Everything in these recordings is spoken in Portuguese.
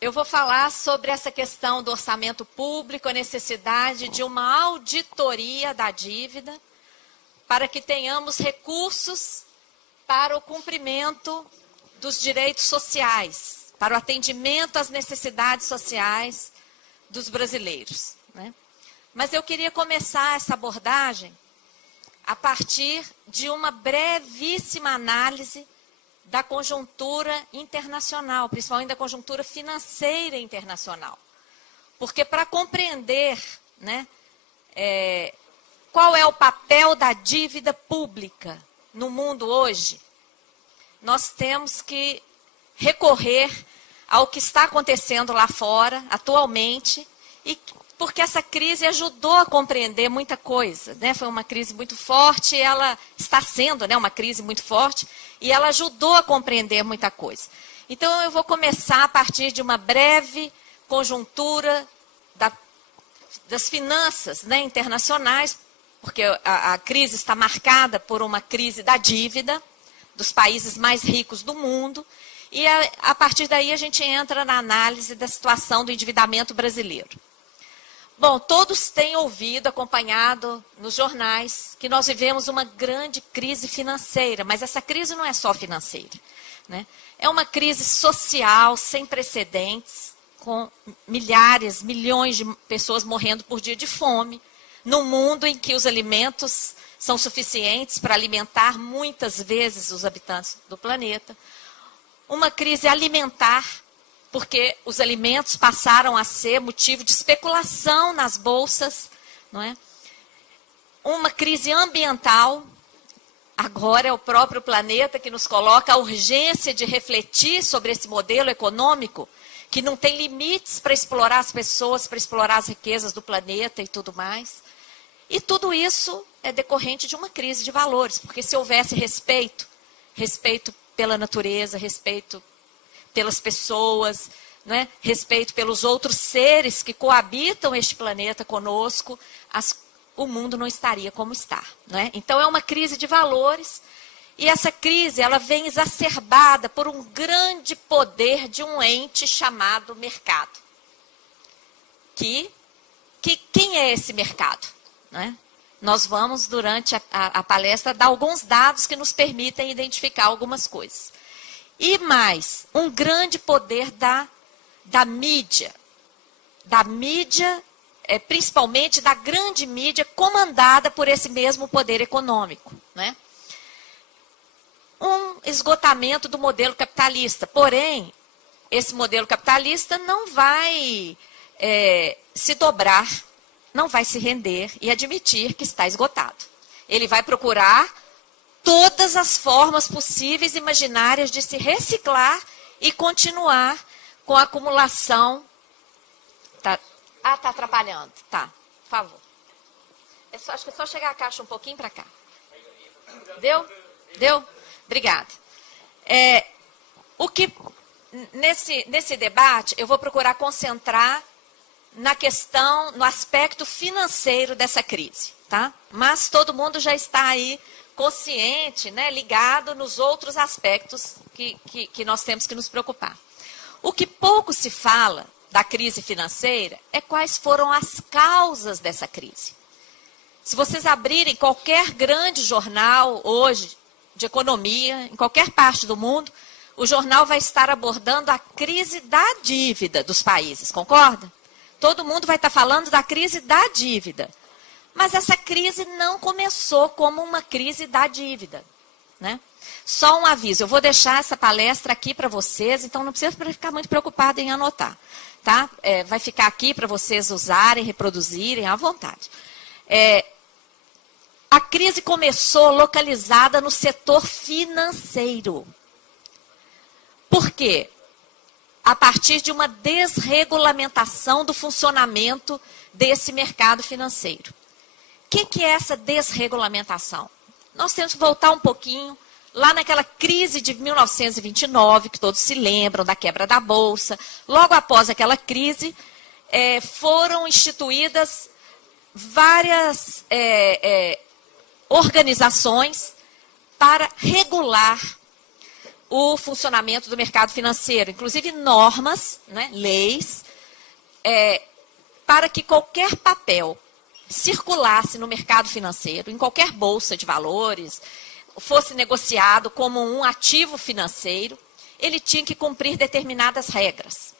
Eu vou falar sobre essa questão do orçamento público, a necessidade de uma auditoria da dívida, para que tenhamos recursos para o cumprimento dos direitos sociais, para o atendimento às necessidades sociais dos brasileiros, né? Mas eu queria começar essa abordagem a partir de uma brevíssima análise da conjuntura internacional, principalmente da conjuntura financeira internacional. Porque para compreender, né, qual é o papel da dívida pública no mundo hoje, nós temos que recorrer ao que está acontecendo lá fora, atualmente, e porque essa crise ajudou a compreender muita coisa, né? Foi uma crise muito forte, ela está sendo, né, uma crise muito forte, e ela ajudou a compreender muita coisa. Então, eu vou começar a partir de uma breve conjuntura das finanças, né, internacionais, porque a crise está marcada por uma crise da dívida dos países mais ricos do mundo, e a partir daí a gente entra na análise da situação do endividamento brasileiro. Bom, todos têm ouvido, acompanhado nos jornais, que nós vivemos uma grande crise financeira, mas essa crise não é só financeira, né? É uma crise social sem precedentes, com milhares, milhões de pessoas morrendo por dia de fome, num mundo em que os alimentos são suficientes para alimentar muitas vezes os habitantes do planeta. Uma crise alimentar, porque os alimentos passaram a ser motivo de especulação nas bolsas, não é? Uma crise ambiental, agora é o próprio planeta que nos coloca a urgência de refletir sobre esse modelo econômico, que não tem limites para explorar as pessoas, para explorar as riquezas do planeta e tudo mais. E tudo isso é decorrente de uma crise de valores, porque se houvesse respeito pela natureza, respeito pelas pessoas, né? Respeito pelos outros seres que coabitam este planeta conosco, o mundo não estaria como está, né? Então é uma crise de valores, e essa crise ela vem exacerbada por um grande poder de um ente chamado mercado. Quem é esse mercado, né? Nós vamos, durante a palestra, dar alguns dados que nos permitem identificar algumas coisas. E mais, um grande poder da mídia, principalmente da grande mídia, comandada por esse mesmo poder econômico, né? Um esgotamento do modelo capitalista. Porém, esse modelo capitalista não vai se dobrar, não vai se render e admitir que está esgotado. Ele vai procurar todas as formas possíveis e imaginárias de se reciclar e continuar com a acumulação. Tá atrapalhando. Tá, por favor. Acho que é só chegar a caixa um pouquinho para cá. Deu? Deu? Obrigada. Nesse debate, eu vou procurar concentrar na questão, no aspecto financeiro dessa crise, tá? Mas todo mundo já está aí consciente, né, ligado nos outros aspectos que nós temos que nos preocupar. O que pouco se fala da crise financeira é quais foram as causas dessa crise. Se vocês abrirem qualquer grande jornal hoje de economia, em qualquer parte do mundo, o jornal vai estar abordando a crise da dívida dos países, concorda? Todo mundo vai estar falando da crise da dívida. Mas essa crise não começou como uma crise da dívida, né? Só um aviso, eu vou deixar essa palestra aqui para vocês, então não precisa ficar muito preocupado em anotar, tá? Vai ficar aqui para vocês usarem, reproduzirem à vontade. A crise começou localizada no setor financeiro. Por quê? A partir de uma desregulamentação do funcionamento desse mercado financeiro. O que é essa desregulamentação? Nós temos que voltar um pouquinho lá naquela crise de 1929, que todos se lembram da quebra da Bolsa. Logo após aquela crise, foram instituídas várias organizações para regular o funcionamento do mercado financeiro, inclusive normas, né, leis, para que qualquer papel circulasse no mercado financeiro, em qualquer bolsa de valores, fosse negociado como um ativo financeiro, ele tinha que cumprir determinadas regras.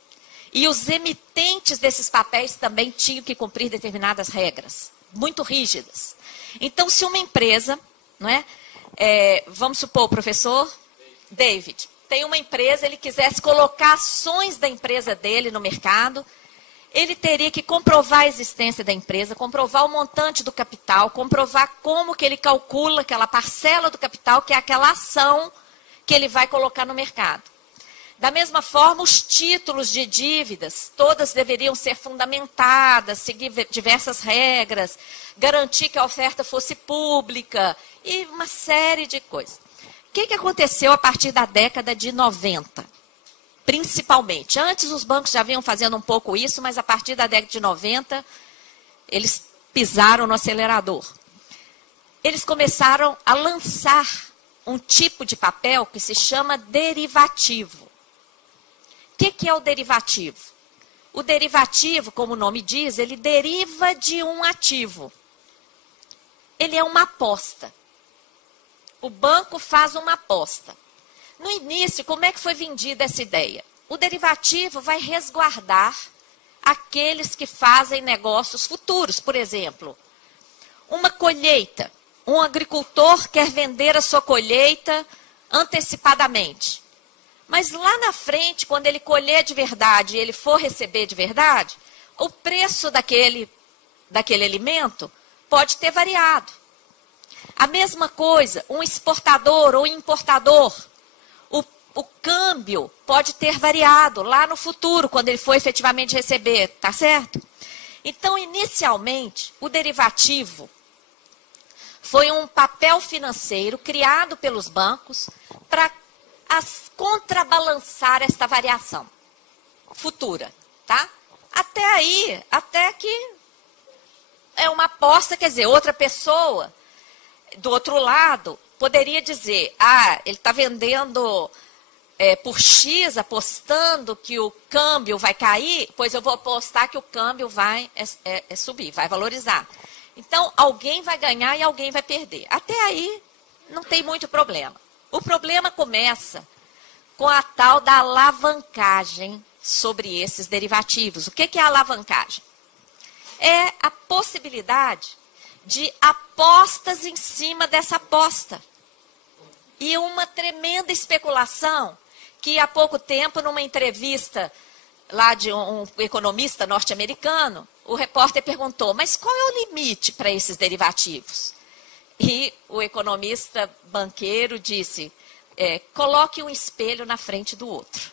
E os emitentes desses papéis também tinham que cumprir determinadas regras, muito rígidas. Então, se uma empresa, não é, vamos supor, o professor David, tem uma empresa, ele quisesse colocar ações da empresa dele no mercado, ele teria que comprovar a existência da empresa, comprovar o montante do capital, comprovar como que ele calcula aquela parcela do capital, que é aquela ação que ele vai colocar no mercado. Da mesma forma, os títulos de dívidas, todas deveriam ser fundamentadas, seguir diversas regras, garantir que a oferta fosse pública e uma série de coisas. O que aconteceu a partir da década de 90? Principalmente. Antes os bancos já vinham fazendo um pouco isso, mas a partir da década de 90, eles pisaram no acelerador. Eles começaram a lançar um tipo de papel que se chama derivativo. O que é o derivativo? O derivativo, como o nome diz, ele deriva de um ativo. Ele é uma aposta. O banco faz uma aposta. No início, como é que foi vendida essa ideia? O derivativo vai resguardar aqueles que fazem negócios futuros. Por exemplo, uma colheita. Um agricultor quer vender a sua colheita antecipadamente. Mas lá na frente, quando ele colher de verdade e ele for receber de verdade, o preço daquele alimento pode ter variado. A mesma coisa, um exportador ou importador. O câmbio pode ter variado lá no futuro, quando ele for efetivamente receber, tá certo? Então, inicialmente, o derivativo foi um papel financeiro criado pelos bancos para contrabalançar esta variação futura, tá? Até aí, até que é uma aposta, quer dizer, outra pessoa do outro lado poderia dizer, ele está vendendo por X, apostando que o câmbio vai cair, pois eu vou apostar que o câmbio vai subir, vai valorizar. Então, alguém vai ganhar e alguém vai perder. Até aí, não tem muito problema. O problema começa com a tal da alavancagem sobre esses derivativos. O que é a alavancagem? É a possibilidade de apostas em cima dessa aposta. E uma tremenda especulação que há pouco tempo, numa entrevista lá de um economista norte-americano, o repórter perguntou, mas qual é o limite para esses derivativos? E o economista banqueiro disse, coloque um espelho na frente do outro.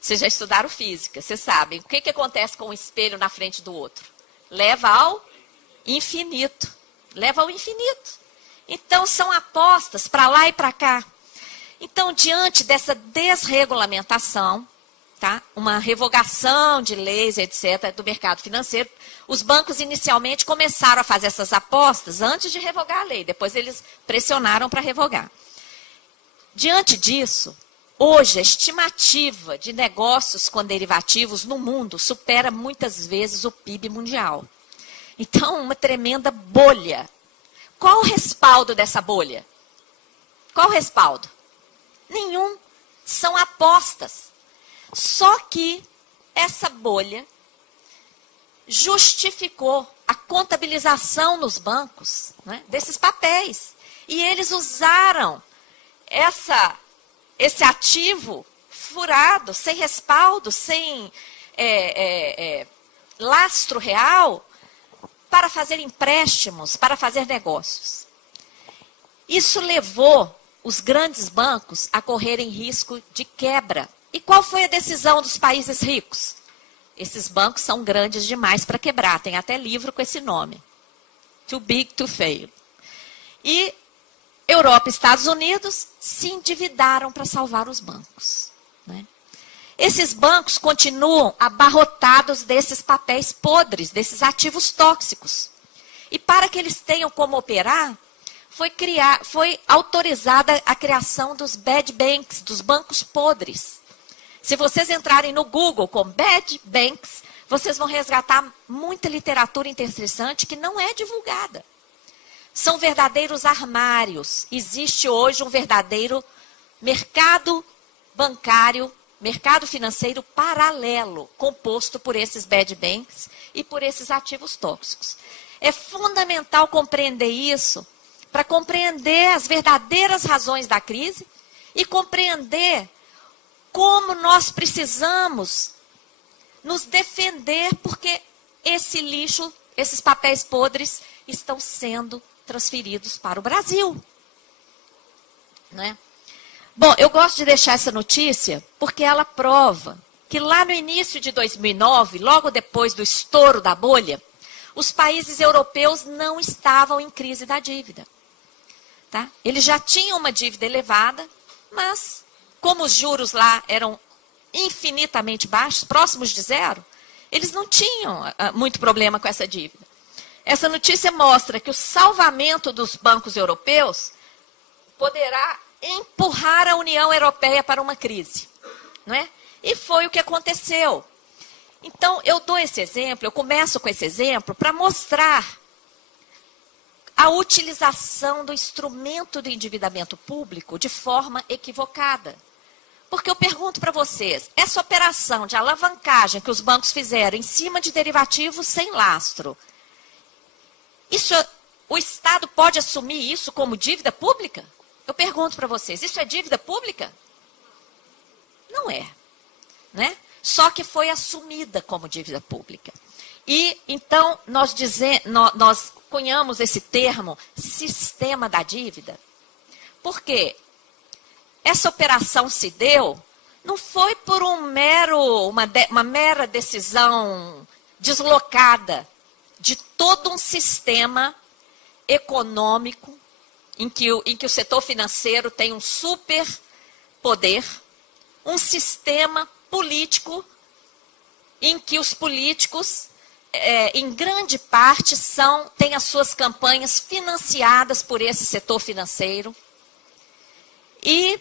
Vocês já estudaram física, vocês sabem. O que acontece com um espelho na frente do outro? Leva ao infinito. Leva ao infinito. Então, são apostas para lá e para cá. Então, diante dessa desregulamentação, tá? Uma revogação de leis, etc., do mercado financeiro, os bancos inicialmente começaram a fazer essas apostas antes de revogar a lei. Depois eles pressionaram para revogar. Diante disso, hoje a estimativa de negócios com derivativos no mundo supera muitas vezes o PIB mundial. Então, uma tremenda bolha. Qual o respaldo dessa bolha? Qual o respaldo? Nenhum. São apostas. Só que essa bolha justificou a contabilização nos bancos, né, desses papéis. E eles usaram esse ativo furado, sem respaldo, sem lastro real, para fazer empréstimos, para fazer negócios. Isso levou os grandes bancos a correrem risco de quebra. E qual foi a decisão dos países ricos? Esses bancos são grandes demais para quebrar. Tem até livro com esse nome. Too big to fail. E Europa e Estados Unidos se endividaram para salvar os bancos, né? Esses bancos continuam abarrotados desses papéis podres, desses ativos tóxicos. E para que eles tenham como operar, foi autorizada a criação dos bad banks, dos bancos podres. Se vocês entrarem no Google com bad banks, vocês vão resgatar muita literatura interessante que não é divulgada. São verdadeiros armários. Existe hoje um verdadeiro mercado bancário, mercado financeiro paralelo, composto por esses bad banks e por esses ativos tóxicos. É fundamental compreender isso para compreender as verdadeiras razões da crise e compreender como nós precisamos nos defender, porque esse lixo, esses papéis podres, estão sendo transferidos para o Brasil. Né? Bom, eu gosto de deixar essa notícia porque ela prova que lá no início de 2009, logo depois do estouro da bolha, os países europeus não estavam em crise da dívida. Tá? Eles já tinham uma dívida elevada, mas como os juros lá eram infinitamente baixos, próximos de zero, eles não tinham muito problema com essa dívida. Essa notícia mostra que o salvamento dos bancos europeus poderá empurrar a União Europeia para uma crise. Não é? E foi o que aconteceu. Então, eu dou esse exemplo, eu começo com esse exemplo para mostrar a utilização do instrumento do endividamento público de forma equivocada. Porque eu pergunto para vocês, essa operação de alavancagem que os bancos fizeram em cima de derivativos sem lastro, o Estado pode assumir isso como dívida pública? Eu pergunto para vocês, isso é dívida pública? Não é. Né? Só que foi assumida como dívida pública. E, então, nós cunhamos esse termo, sistema da dívida, porque essa operação se deu, não foi por uma mera decisão deslocada de todo um sistema econômico em que o setor financeiro tem um super poder, um sistema político em que os políticos, em grande parte, têm as suas campanhas financiadas por esse setor financeiro e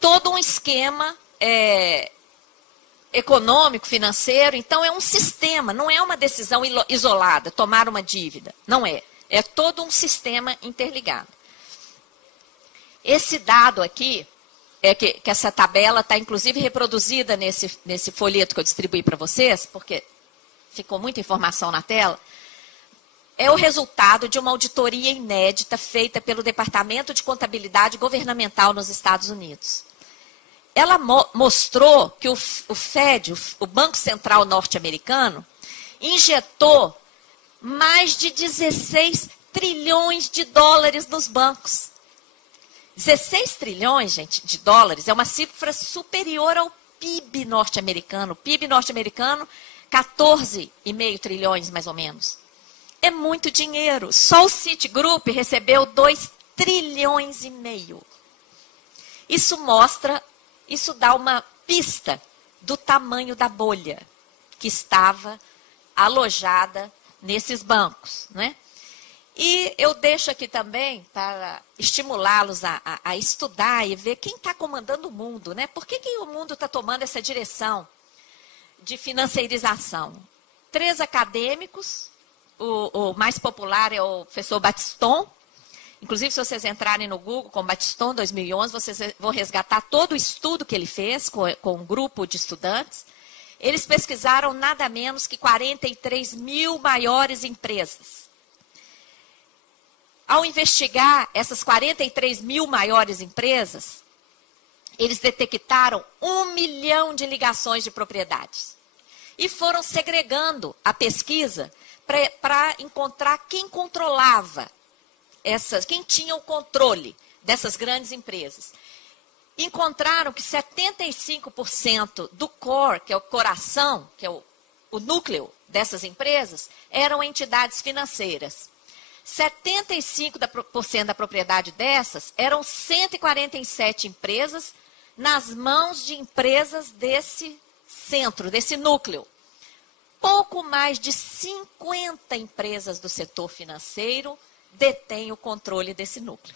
todo um esquema econômico, financeiro. Então, é um sistema, não é uma decisão isolada, tomar uma dívida. Não é. É todo um sistema interligado. Esse dado aqui, que essa tabela está inclusive reproduzida nesse folheto que eu distribuí para vocês, porque ficou muita informação na tela, é o resultado de uma auditoria inédita feita pelo Departamento de Contabilidade Governamental nos Estados Unidos. Ela mostrou que o Fed, o Banco Central norte-americano, injetou mais de 16 trilhões de dólares nos bancos. 16 trilhões, gente, de dólares é uma cifra superior ao PIB norte-americano. O PIB norte-americano, 14,5 trilhões, mais ou menos. É muito dinheiro. Só o Citigroup recebeu 2,5 trilhões. Isso dá uma pista do tamanho da bolha que estava alojada nesses bancos, né? E eu deixo aqui também para estimulá-los a estudar e ver quem está comandando o mundo, né? Por que o mundo está tomando essa direção de financeirização? 3 acadêmicos, o mais popular é o professor Battiston. Inclusive, se vocês entrarem no Google com Battiston 2011, vocês vão resgatar todo o estudo que ele fez com um grupo de estudantes. Eles pesquisaram nada menos que 43 mil maiores empresas. Ao investigar essas 43 mil maiores empresas, eles detectaram 1 milhão de ligações de propriedades. E foram segregando a pesquisa para encontrar quem controlava quem tinha o controle dessas grandes empresas. Encontraram que 75% do core, que é o coração, que é o núcleo dessas empresas, eram entidades financeiras. 75% da propriedade dessas eram 147 empresas nas mãos de empresas desse centro, desse núcleo. Pouco mais de 50 empresas do setor financeiro detém o controle desse núcleo.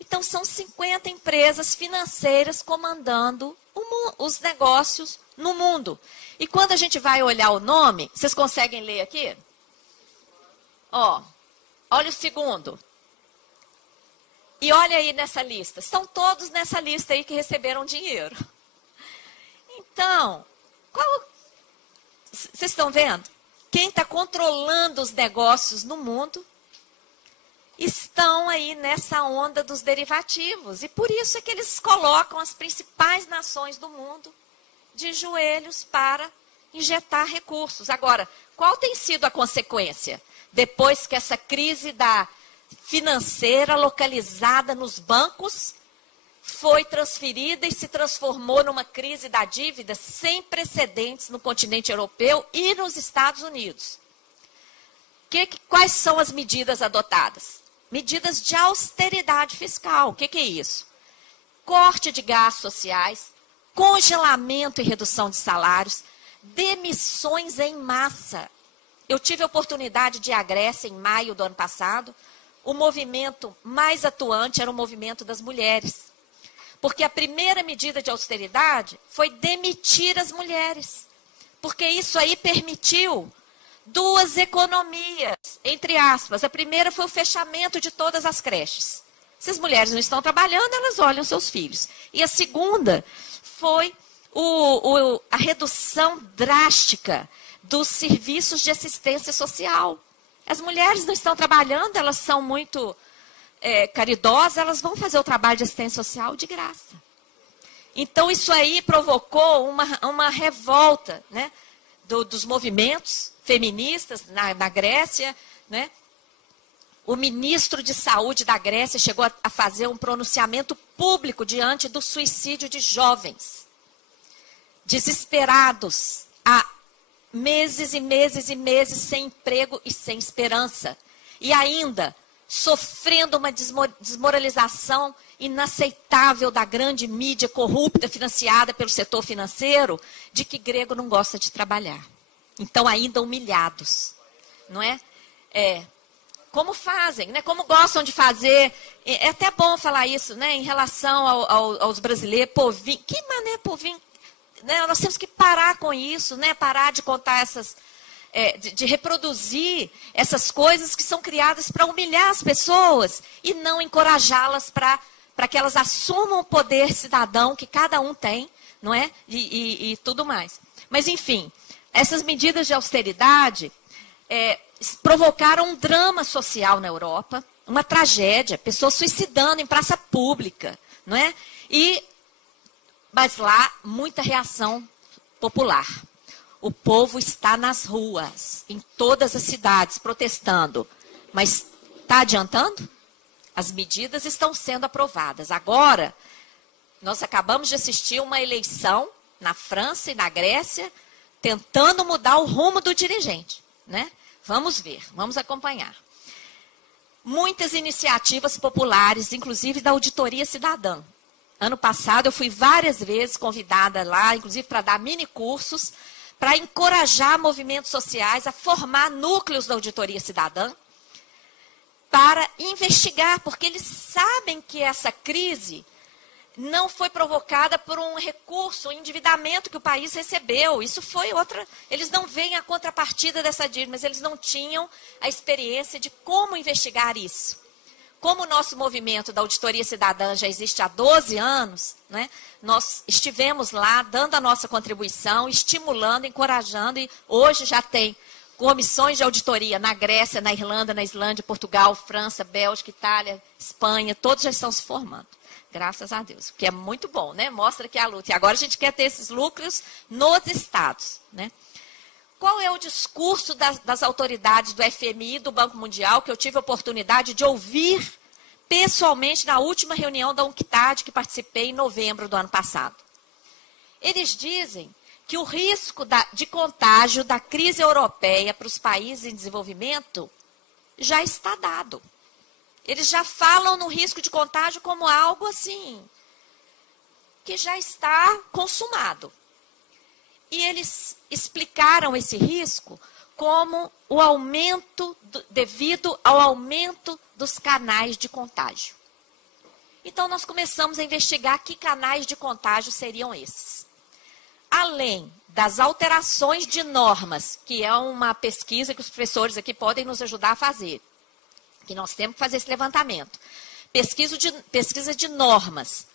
Então, são 50 empresas financeiras comandando os negócios no mundo. E quando a gente vai olhar o nome, vocês conseguem ler aqui? Ó, olha o segundo. E olha aí nessa lista. Estão todos nessa lista aí que receberam dinheiro. Então, vocês estão vendo? Quem está controlando os negócios no mundo estão aí nessa onda dos derivativos. E por isso é que eles colocam as principais nações do mundo de joelhos para injetar recursos. Agora, qual tem sido a consequência? Depois que essa crise financeira localizada nos bancos foi transferida e se transformou numa crise da dívida sem precedentes no continente europeu e nos Estados Unidos. Quais são as medidas adotadas? Medidas de austeridade fiscal. O que é isso? Corte de gastos sociais, congelamento e redução de salários, demissões em massa. Eu tive a oportunidade de ir à Grécia em maio do ano passado. O movimento mais atuante era o movimento das mulheres. Porque a primeira medida de austeridade foi demitir as mulheres. Porque isso aí permitiu duas economias, entre aspas. A primeira foi o fechamento de todas as creches. Se as mulheres não estão trabalhando, elas olham seus filhos. E a segunda foi a redução drástica dos serviços de assistência social. As mulheres não estão trabalhando, elas são muito caridosas, elas vão fazer o trabalho de assistência social de graça. Então, isso aí provocou uma revolta, né, dos movimentos feministas na Grécia, né? O ministro de Saúde da Grécia chegou a fazer um pronunciamento público diante do suicídio de jovens, desesperados, há meses e meses e meses sem emprego e sem esperança. E ainda sofrendo uma desmoralização inaceitável da grande mídia corrupta, financiada pelo setor financeiro, de que grego não gosta de trabalhar. Então, ainda humilhados, não é? Como fazem, né? Como gostam de fazer. É até bom falar isso, né? Em relação aos brasileiros, povinho. Que mané povinho? Né? Nós temos que parar com isso, né? Parar de contar de reproduzir essas coisas que são criadas para humilhar as pessoas e não encorajá-las para que elas assumam o poder cidadão que cada um tem, não é? E tudo mais. Mas, enfim, essas medidas de austeridade provocaram um drama social na Europa, uma tragédia, pessoas suicidando em praça pública, não é? Mas lá, muita reação popular. O povo está nas ruas, em todas as cidades, protestando. Mas está adiantando? As medidas estão sendo aprovadas. Agora, nós acabamos de assistir uma eleição na França e na Grécia, tentando mudar o rumo do dirigente, né? Vamos ver, vamos acompanhar. Muitas iniciativas populares, inclusive da Auditoria Cidadã. Ano passado eu fui várias vezes convidada lá, inclusive para dar mini cursos, para encorajar movimentos sociais a formar núcleos da Auditoria Cidadã, para investigar, porque eles sabem que essa crise não foi provocada por um recurso, um endividamento que o país recebeu. Isso foi outra. Eles não veem a contrapartida dessa dívida, mas eles não tinham a experiência de como investigar isso. Como o nosso movimento da Auditoria Cidadã já existe há 12 anos, né, nós estivemos lá dando a nossa contribuição, estimulando, encorajando, e hoje já tem comissões de auditoria na Grécia, na Irlanda, na Islândia, Portugal, França, Bélgica, Itália, Espanha, todos já estão se formando. Graças a Deus, o que é muito bom, né? Mostra que é a luta. E agora a gente quer ter esses lucros nos estados, né? Qual é o discurso das autoridades do FMI e do Banco Mundial, que eu tive a oportunidade de ouvir pessoalmente na última reunião da UNCTAD, que participei em novembro do ano passado? Eles dizem que o risco de contágio da crise europeia para os países em desenvolvimento já está dado. Eles já falam no risco de contágio como algo assim, que já está consumado. E eles explicaram esse risco como o aumento, devido ao aumento dos canais de contágio. Então, nós começamos a investigar que canais de contágio seriam esses. Além das alterações de normas, que é uma pesquisa que os professores aqui podem nos ajudar a fazer, que nós temos que fazer esse levantamento. Pesquisa de normas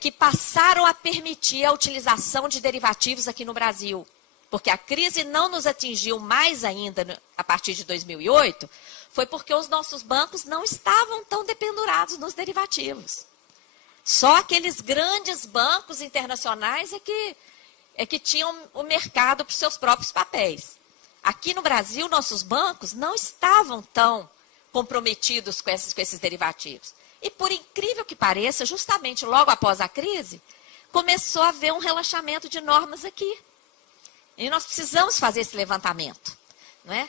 que passaram a permitir a utilização de derivativos aqui no Brasil, porque a crise não nos atingiu mais ainda a partir de 2008, foi porque os nossos bancos não estavam tão dependurados nos derivativos. Só aqueles grandes bancos internacionais é que tinham o mercado para os seus próprios papéis. Aqui no Brasil, nossos bancos não estavam tão comprometidos com esses derivativos. E, por incrível que pareça, justamente logo após a crise, começou a haver um relaxamento de normas aqui. E nós precisamos fazer esse levantamento, né?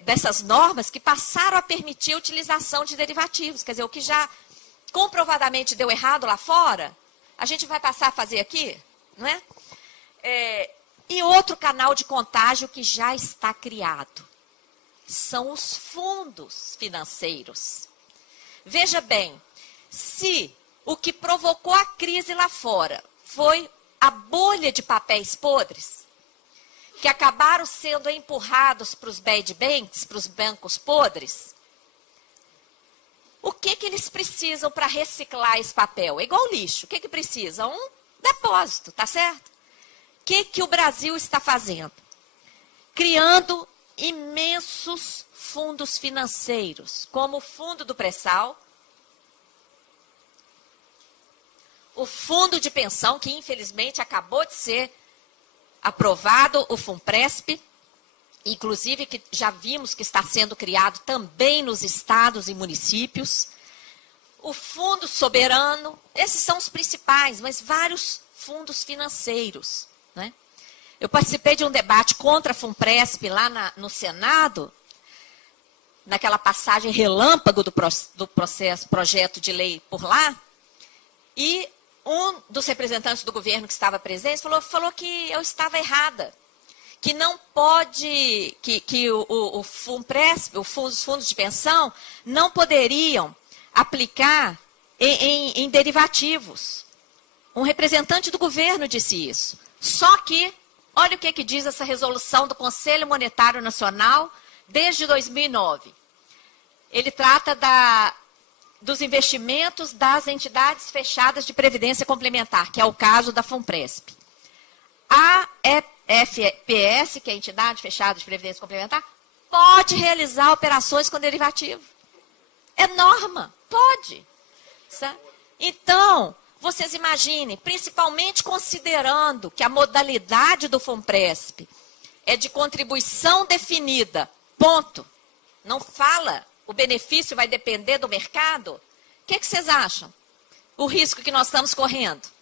Dessas normas que passaram a permitir a utilização de derivativos. Quer dizer, o que já comprovadamente deu errado lá fora, a gente vai passar a fazer aqui, não é? E outro canal de contágio que já está criado são os fundos financeiros. Veja bem, se o que provocou a crise lá fora foi a bolha de papéis podres, que acabaram sendo empurrados para os bad banks, para os bancos podres, o que eles precisam para reciclar esse papel? É igual lixo. O que precisa? Um depósito, tá certo? O que o Brasil está fazendo? Criando imensos fundos financeiros, como o Fundo do Pré-Sal, o Fundo de Pensão, que infelizmente acabou de ser aprovado, o FUNPRESP, inclusive que já vimos que está sendo criado também nos estados e municípios, o Fundo Soberano, esses são os principais, mas vários fundos financeiros, né? Eu participei de um debate contra a FUNPRESP lá no Senado, naquela passagem relâmpago do projeto de lei por lá, e um dos representantes do governo que estava presente falou que eu estava errada, que não pode, que o FUNPRESP, os fundos de pensão, não poderiam aplicar em derivativos. Um representante do governo disse isso. Só que, olha o que diz essa resolução do Conselho Monetário Nacional desde 2009. Ele trata dos investimentos das entidades fechadas de previdência complementar, que é o caso da FUNPRESP. A FPS, que é a entidade fechada de previdência complementar, pode realizar operações com derivativo. É norma, pode. Certo? Então, vocês imaginem, principalmente considerando que a modalidade do FUNPRESP é de contribuição definida, ponto. Não fala, o benefício vai depender do mercado. O que vocês acham? O risco que nós estamos correndo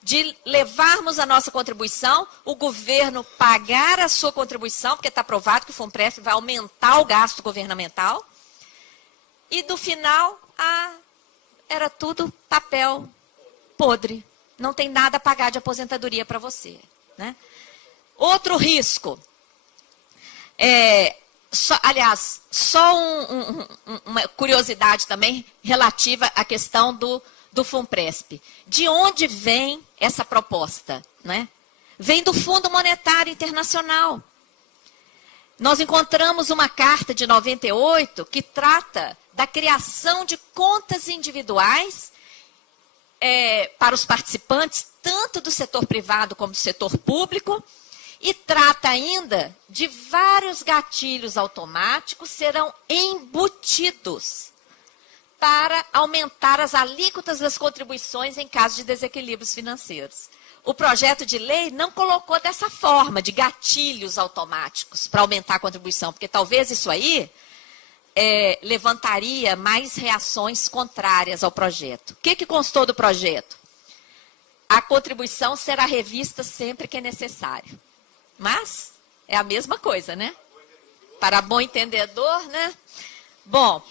de levarmos a nossa contribuição, o governo pagar a sua contribuição, porque está provado que o FUNPRESP vai aumentar o gasto governamental, e do final, era tudo papel podre. Não tem nada a pagar de aposentadoria para você, né? Outro risco, só uma curiosidade também relativa à questão do FUNPRESP. De onde vem essa proposta, né? Vem do Fundo Monetário Internacional. Nós encontramos uma carta de 98 que trata da criação de contas individuais para os participantes, tanto do setor privado como do setor público, e trata ainda de vários gatilhos automáticos serão embutidos para aumentar as alíquotas das contribuições em caso de desequilíbrios financeiros. O projeto de lei não colocou dessa forma, de gatilhos automáticos para aumentar a contribuição, porque talvez isso aí levantaria mais reações contrárias ao projeto. O que constou do projeto? A contribuição será revista sempre que é necessário. Mas é a mesma coisa, né? Para bom entendedor, né? Bom,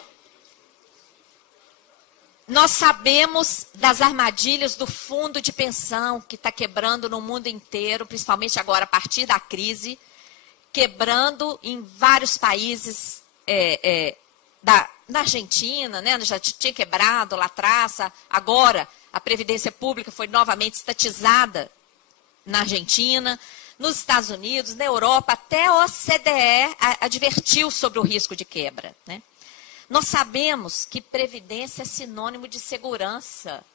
nós sabemos das armadilhas do fundo de pensão que está quebrando no mundo inteiro, principalmente agora a partir da crise, quebrando em vários países na Argentina, né? Já tinha quebrado lá atrás, agora a Previdência Pública foi novamente estatizada na Argentina, nos Estados Unidos, na Europa, até a OCDE advertiu sobre o risco de quebra, né? Nós sabemos que previdência é sinônimo de segurança.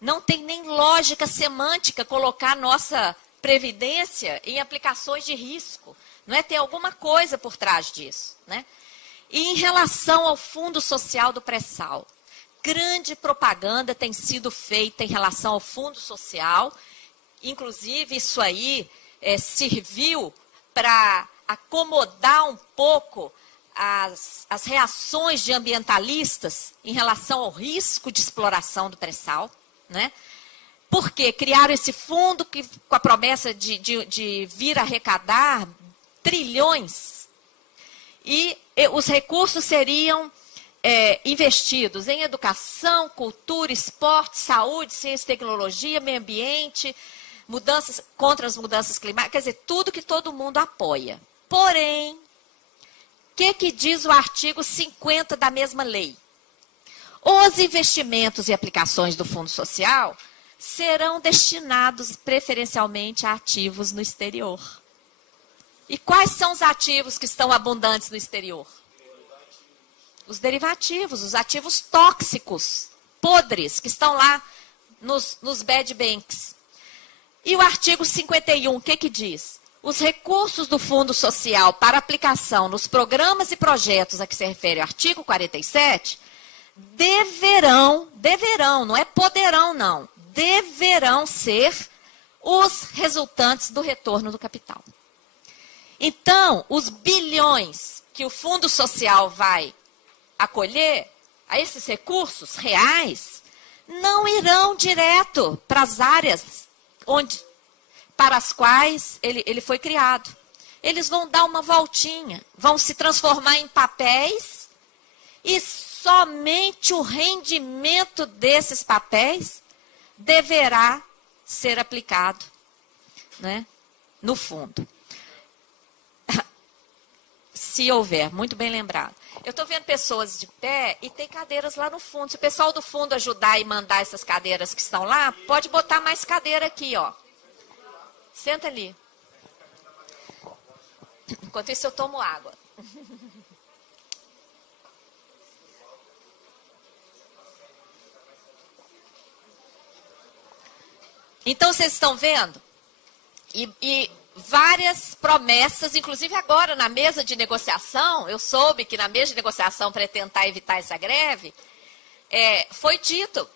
Não tem nem lógica semântica colocar nossa previdência em aplicações de risco. Não é? Tem alguma coisa por trás disso, né? E em relação ao Fundo Social do Pré-Sal, grande propaganda tem sido feita em relação ao Fundo Social. Inclusive, isso aí serviu para acomodar um pouco as reações de ambientalistas em relação ao risco de exploração do pré-sal, né? Porque criaram esse fundo com a promessa de vir arrecadar trilhões. E os recursos seriam investidos em educação, cultura, esporte, saúde, ciência e tecnologia, meio ambiente, mudanças contra as mudanças climáticas, quer dizer, tudo que todo mundo apoia. Porém, o que diz o artigo 50 da mesma lei? Os investimentos e aplicações do Fundo Social serão destinados preferencialmente a ativos no exterior. E quais são os ativos que estão abundantes no exterior? Os derivativos, os ativos tóxicos, podres, que estão lá nos bad banks. E o artigo 51, o que diz? Os recursos do Fundo Social para aplicação nos programas e projetos a que se refere o artigo 47, deverão, não é poderão não, deverão ser os resultantes do retorno do capital. Então, os bilhões que o Fundo Social vai acolher, a esses recursos reais, não irão direto para as áreas para as quais ele foi criado. Eles vão dar uma voltinha, vão se transformar em papéis e somente o rendimento desses papéis deverá ser aplicado, né, no fundo. Se houver, muito bem lembrado. Eu estou vendo pessoas de pé e tem cadeiras lá no fundo. Se o pessoal do fundo ajudar e mandar essas cadeiras que estão lá, pode botar mais cadeira aqui, ó. Senta ali. Enquanto isso, eu tomo água. Então, vocês estão vendo? E várias promessas, inclusive agora na mesa de negociação, eu soube que na mesa de negociação para tentar evitar essa greve, foi dito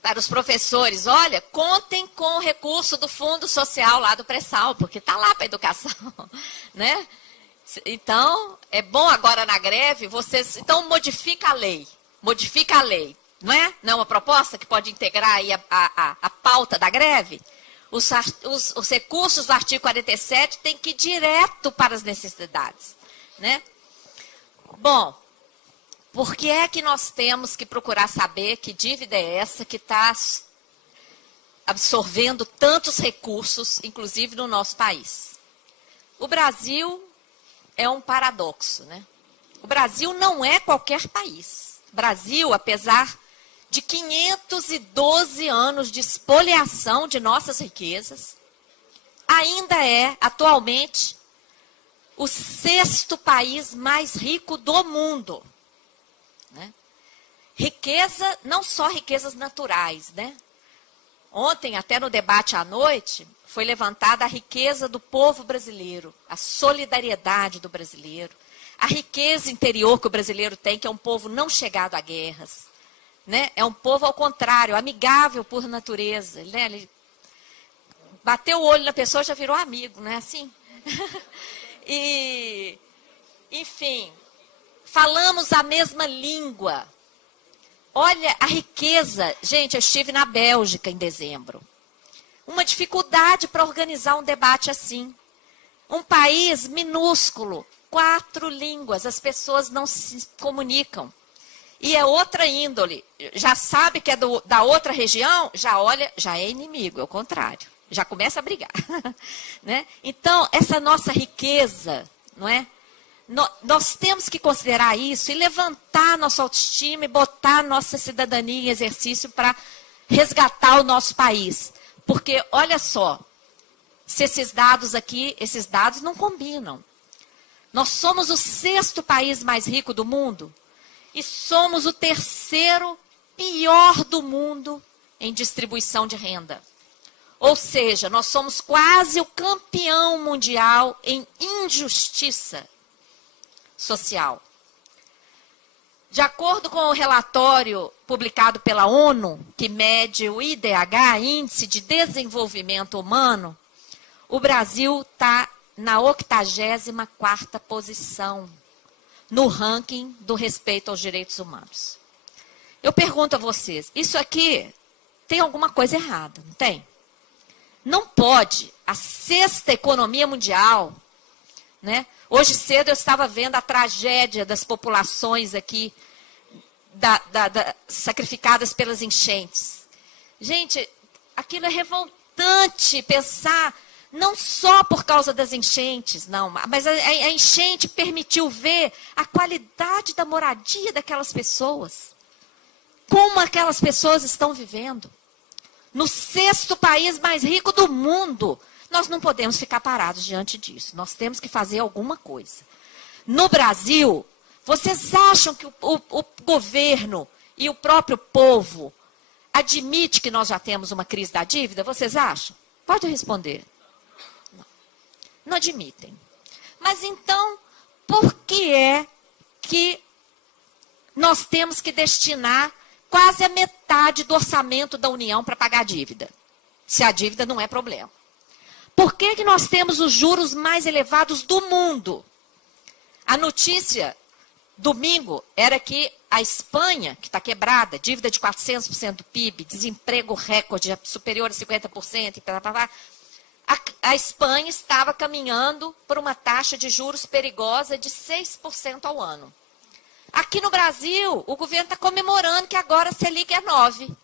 para os professores, olha, contem com o recurso do Fundo Social lá do pré-sal, porque está lá para a educação, né? Então, é bom agora na greve, vocês, então modifica a lei, não é? Não é uma proposta que pode integrar aí a pauta da greve? Os recursos do artigo 47 têm que ir direto para as necessidades, né? Bom, por que é que nós temos que procurar saber que dívida é essa que está absorvendo tantos recursos, inclusive no nosso país? O Brasil é um paradoxo, né? O Brasil não é qualquer país. O Brasil, apesar de 512 anos de espoliação de nossas riquezas, ainda é, atualmente, o 6º país mais rico do mundo, né? Riqueza, não só riquezas naturais, né? Ontem, até no debate à noite, foi levantada a riqueza do povo brasileiro, a solidariedade do brasileiro, a riqueza interior que o brasileiro tem, que é um povo não chegado a guerras, né? É um povo, ao contrário, amigável por natureza, né? Ele bateu o olho na pessoa, já virou amigo, não é assim? E, enfim, falamos a mesma língua. Olha a riqueza. Gente, eu estive na Bélgica em dezembro. Uma dificuldade para organizar um debate assim. Um país minúsculo, 4 línguas, as pessoas não se comunicam. E é outra índole. Já sabe que é da outra região, já olha, já é inimigo, é o contrário. Já começa a brigar. Né? Então, essa nossa riqueza, não é? Nós temos que considerar isso e levantar nossa autoestima e botar nossa cidadania em exercício para resgatar o nosso país. Porque, olha só, se esses dados aqui, esses dados não combinam. Nós somos o 6º país mais rico do mundo e somos o 3º pior do mundo em distribuição de renda. Ou seja, nós somos quase o campeão mundial em injustiça social. De acordo com o relatório publicado pela ONU, que mede o IDH, Índice de Desenvolvimento Humano, o Brasil está na 84ª posição no ranking do respeito aos direitos humanos. Eu pergunto a vocês, isso aqui tem alguma coisa errada, não tem? Não pode, a 6ª economia mundial, né? Hoje cedo eu estava vendo a tragédia das populações aqui, sacrificadas pelas enchentes. Gente, aquilo é revoltante pensar, não só por causa das enchentes, não, mas a enchente permitiu ver a qualidade da moradia daquelas pessoas. Como aquelas pessoas estão vivendo. No 6º país mais rico do mundo. Nós não podemos ficar parados diante disso. Nós temos que fazer alguma coisa. No Brasil, vocês acham que o governo e o próprio povo admite que nós já temos uma crise da dívida? Vocês acham? Pode responder. Não admitem. Mas então, por que é que nós temos que destinar quase a metade do orçamento da União para pagar a dívida? Se a dívida não é problema. Por que que nós temos os juros mais elevados do mundo? A notícia, domingo, era que a Espanha, que está quebrada, dívida de 400% do PIB, desemprego recorde superior a 50%, a Espanha estava caminhando por uma taxa de juros perigosa de 6% ao ano. Aqui no Brasil, o governo está comemorando que agora a Selic é 9%.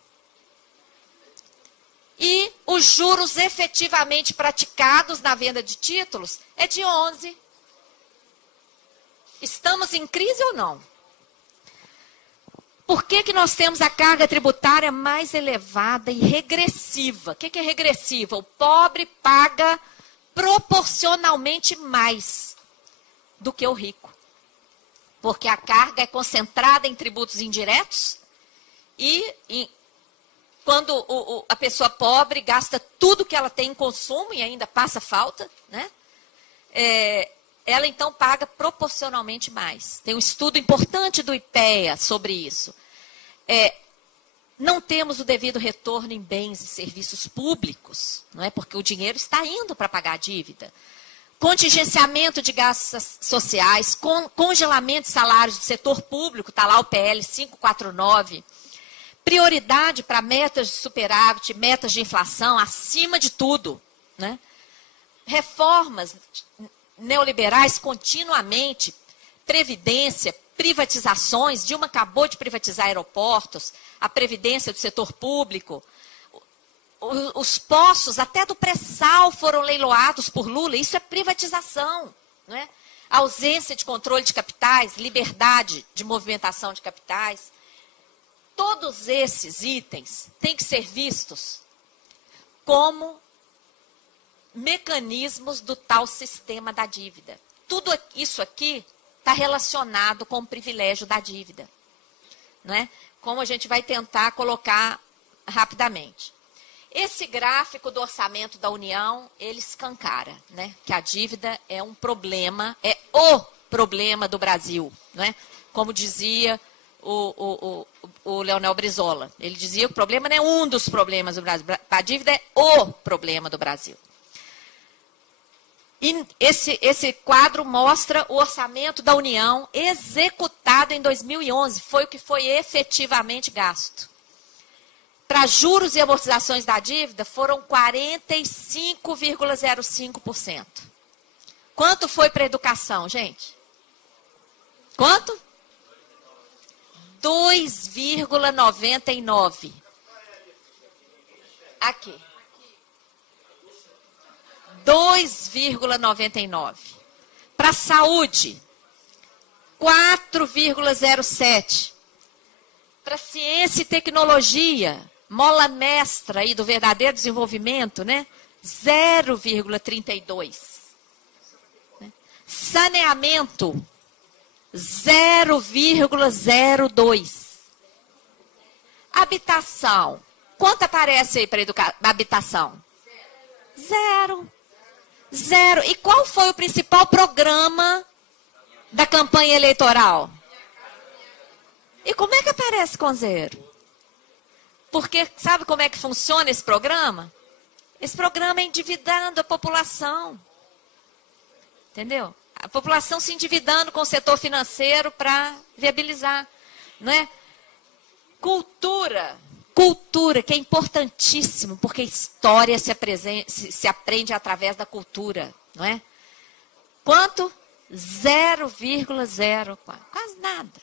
E os juros efetivamente praticados na venda de títulos é de 11%. Estamos em crise ou não? Por que que nós temos a carga tributária mais elevada e regressiva? O que é regressiva? O pobre paga proporcionalmente mais do que o rico. Porque a carga é concentrada em tributos indiretos e quando a pessoa pobre gasta tudo que ela tem em consumo e ainda passa falta, né? Ela então paga proporcionalmente mais. Tem um estudo importante do IPEA sobre isso. Não temos o devido retorno em bens e serviços públicos, não é? Porque o dinheiro está indo para pagar a dívida. Contingenciamento de gastos sociais, congelamento de salários do setor público, está lá o PL 549. Prioridade para metas de superávit, metas de inflação, acima de tudo, né? Reformas neoliberais continuamente, previdência, privatizações, Dilma acabou de privatizar aeroportos, a previdência do setor público, os poços até do pré-sal foram leiloados por Lula, isso é privatização, né? Ausência de controle de capitais, liberdade de movimentação de capitais. Todos esses itens têm que ser vistos como mecanismos do tal sistema da dívida. Tudo isso aqui está relacionado com o privilégio da dívida, não é? Como a gente vai tentar colocar rapidamente. Esse gráfico do orçamento da União, ele escancara, né? Que a dívida é um problema, é o problema do Brasil, não é? Como dizia o Leonel Brizola. Ele dizia que o problema não é um dos problemas do Brasil. A dívida é o problema do Brasil. E esse quadro mostra o orçamento da União executado em 2011. Foi o que foi efetivamente gasto. Para juros e amortizações da dívida, foram 45,05%. Quanto foi para a educação, gente? Quanto? 2,99. Aqui. 2,99. Para a saúde, 4,07. Para ciência e tecnologia, mola mestra aí do verdadeiro desenvolvimento, né? 0,32. Né? Saneamento, 0,02. Habitação. Quanto aparece aí para habitação? Zero. Zero. E qual foi o principal programa da campanha eleitoral? E como é que aparece com zero? Porque sabe como é que funciona esse programa? Esse programa é endividando a população. Entendeu? A população se endividando com o setor financeiro para viabilizar. Não é? Cultura. Cultura, que é importantíssimo, porque história se aprende através da cultura, não é? Quanto? 0,04, quase nada.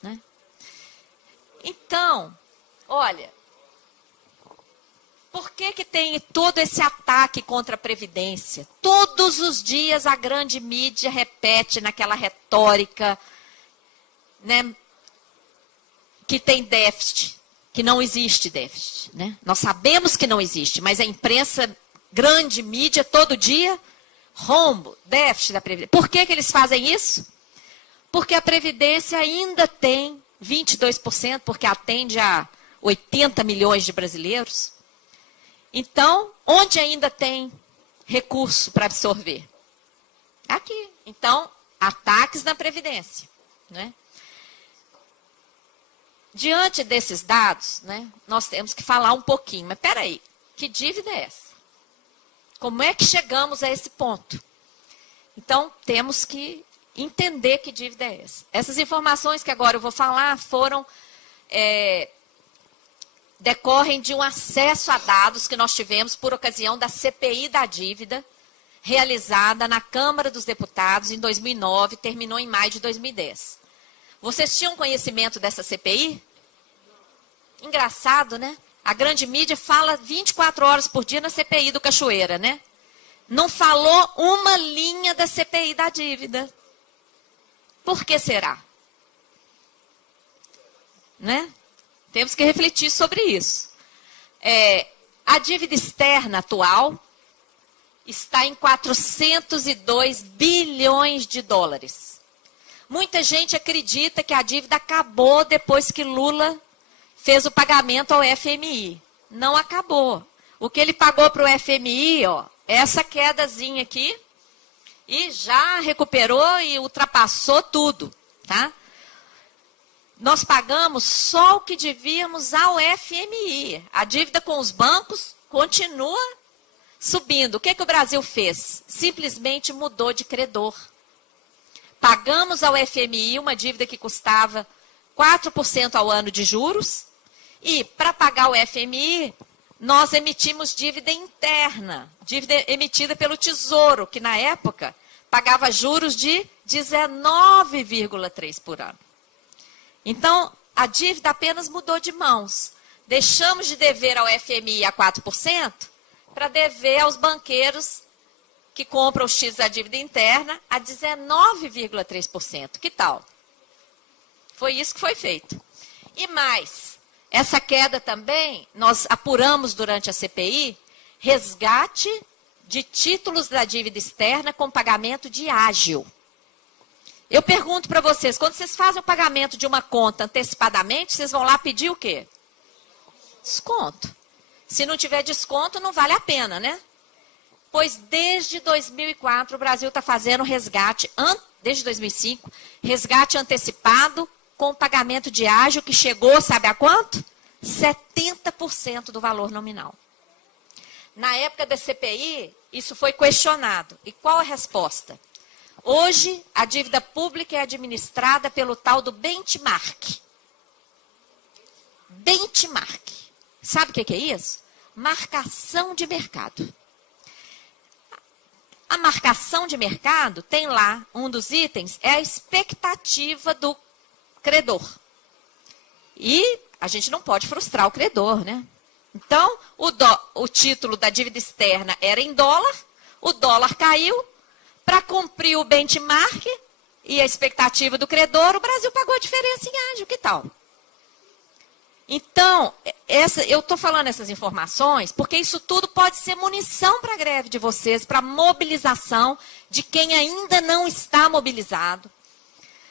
Né? Então, olha, por que tem todo esse ataque contra a Previdência? Todos os dias a grande mídia repete naquela retórica, né, que tem déficit. Que não existe déficit, né? Nós sabemos que não existe, mas a imprensa, grande mídia, todo dia, rombo, déficit da Previdência. Por que eles fazem isso? Porque a Previdência ainda tem 22%, porque atende a 80 milhões de brasileiros. Então, onde ainda tem recurso para absorver? Aqui. Então, ataques na Previdência, né? Diante desses dados, né, nós temos que falar um pouquinho. Mas peraí, que dívida é essa? Como é que chegamos a esse ponto? Então, temos que entender que dívida é essa. Essas informações que agora eu vou falar decorrem de um acesso a dados que nós tivemos por ocasião da CPI da dívida, realizada na Câmara dos Deputados em 2009, terminou em maio de 2010. Vocês tinham conhecimento dessa CPI? Engraçado, né? A grande mídia fala 24 horas por dia na CPI do Cachoeira, né? Não falou uma linha da CPI da dívida. Por que será? Né? Temos que refletir sobre isso. A dívida externa atual está em 402 bilhões de dólares. Muita gente acredita que a dívida acabou depois que Lula fez o pagamento ao FMI. Não acabou. O que ele pagou para o FMI, ó, essa quedazinha aqui, e já recuperou e ultrapassou tudo, tá? Nós pagamos só o que devíamos ao FMI. A dívida com os bancos continua subindo. O que o Brasil fez? Simplesmente mudou de credor. Pagamos ao FMI uma dívida que custava 4% ao ano de juros. E, para pagar o FMI, nós emitimos dívida interna. Dívida emitida pelo Tesouro, que na época pagava juros de 19,3% por ano. Então, a dívida apenas mudou de mãos. Deixamos de dever ao FMI a 4% para dever aos banqueiros que compram os X da dívida interna a 19,3%. Que tal? Foi isso que foi feito. E mais, essa queda também, nós apuramos durante a CPI, resgate de títulos da dívida externa com pagamento de ágio. Eu pergunto para vocês, quando vocês fazem o pagamento de uma conta antecipadamente, vocês vão lá pedir o quê? Desconto. Se não tiver desconto, não vale a pena, né? Pois desde 2004 o Brasil está fazendo resgate, desde 2005, resgate antecipado com pagamento de ágio que chegou, sabe a quanto? 70% do valor nominal. Na época da CPI, isso foi questionado. E qual a resposta? Hoje, a dívida pública é administrada pelo tal do benchmark. Benchmark. Sabe o que é isso? Marcação de mercado. A marcação de mercado tem lá, um dos itens, é a expectativa do credor. E a gente não pode frustrar o credor, né? Então, o título da dívida externa era em dólar, o dólar caiu, para cumprir o benchmark e a expectativa do credor, o Brasil pagou a diferença em ágio, que tal? Então, eu estou falando essas informações porque isso tudo pode ser munição para a greve de vocês, para a mobilização de quem ainda não está mobilizado.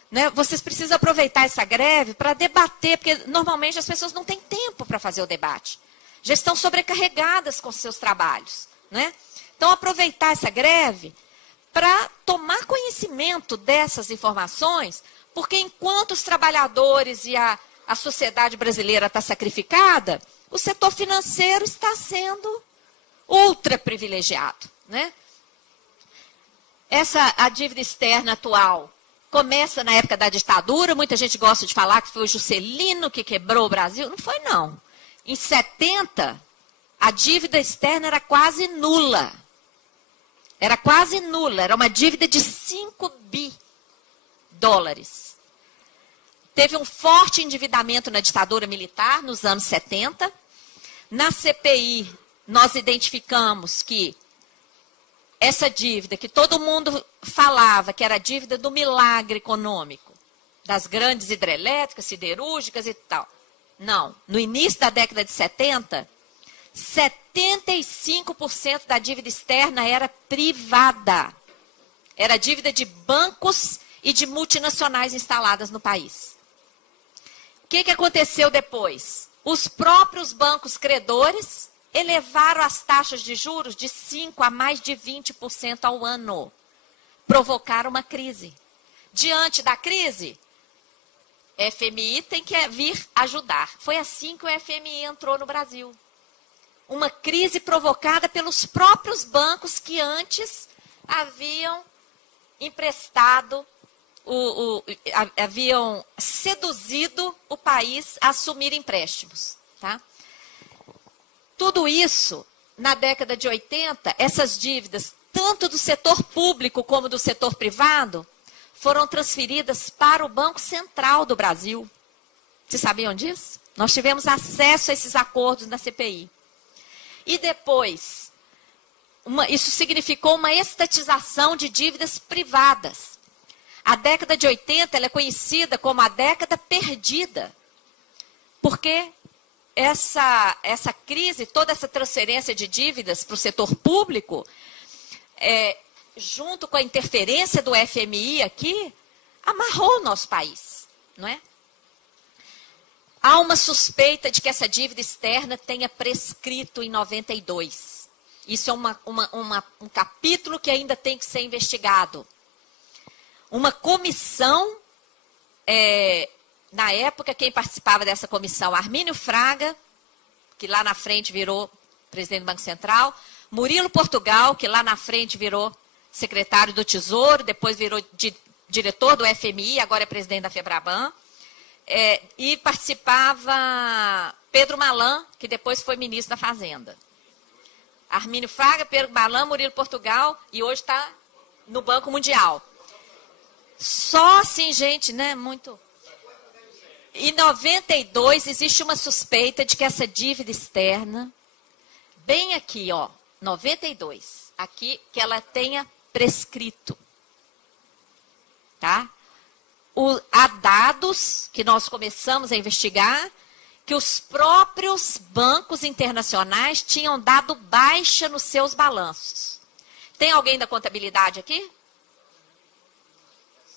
Né? Vocês precisam aproveitar essa greve para debater, porque normalmente as pessoas não têm tempo para fazer o debate. Já estão sobrecarregadas com seus trabalhos. Né? Então, aproveitar essa greve para tomar conhecimento dessas informações, porque enquanto os trabalhadores e a sociedade brasileira está sacrificada, o setor financeiro está sendo privilegiado. Né? A dívida externa atual começa na época da ditadura, muita gente gosta de falar que foi o Juscelino que quebrou o Brasil. Não foi, não. Em 70, a dívida externa era quase nula. Era quase nula, era uma dívida de 5 bi dólares. Teve um forte endividamento na ditadura militar nos anos 70. Na CPI, nós identificamos que essa dívida, que todo mundo falava que era a dívida do milagre econômico, das grandes hidrelétricas, siderúrgicas e tal. Não, no início da década de 70, 75% da dívida externa era privada. Era dívida de bancos e de multinacionais instaladas no país. O que aconteceu depois? Os próprios bancos credores elevaram as taxas de juros de 5% a mais de 20% ao ano. Provocaram uma crise. Diante da crise, FMI tem que vir ajudar. Foi assim que o FMI entrou no Brasil. Uma crise provocada pelos próprios bancos que antes haviam emprestado, haviam seduzido o país a assumir empréstimos. Tá? Tudo isso, na década de 80, essas dívidas, tanto do setor público como do setor privado, foram transferidas para o Banco Central do Brasil. Vocês sabiam disso? Nós tivemos acesso a esses acordos na CPI. E depois, isso significou uma estatização de dívidas privadas. A década de 80 ela é conhecida como a década perdida, porque essa crise, toda essa transferência de dívidas para o setor público, junto com a interferência do FMI aqui, amarrou o nosso país, não é? Há uma suspeita de que essa dívida externa tenha prescrito em 92. Isso é um capítulo que ainda tem que ser investigado. Uma comissão, na época, quem participava dessa comissão? Armínio Fraga, que lá na frente virou presidente do Banco Central, Murilo Portugal, que lá na frente virou secretário do Tesouro, depois virou diretor do FMI, agora é presidente da FEBRABAN. E participava Pedro Malan, que depois foi ministro da Fazenda. Armínio Fraga, Pedro Malan, Murilo Portugal, e hoje está no Banco Mundial. Só assim, gente, né? Muito. Em 92, existe uma suspeita de que essa dívida externa, bem aqui, ó, 92, aqui, que ela tenha prescrito. Tá? Há dados que nós começamos a investigar que os próprios bancos internacionais tinham dado baixa nos seus balanços. Tem alguém da contabilidade aqui?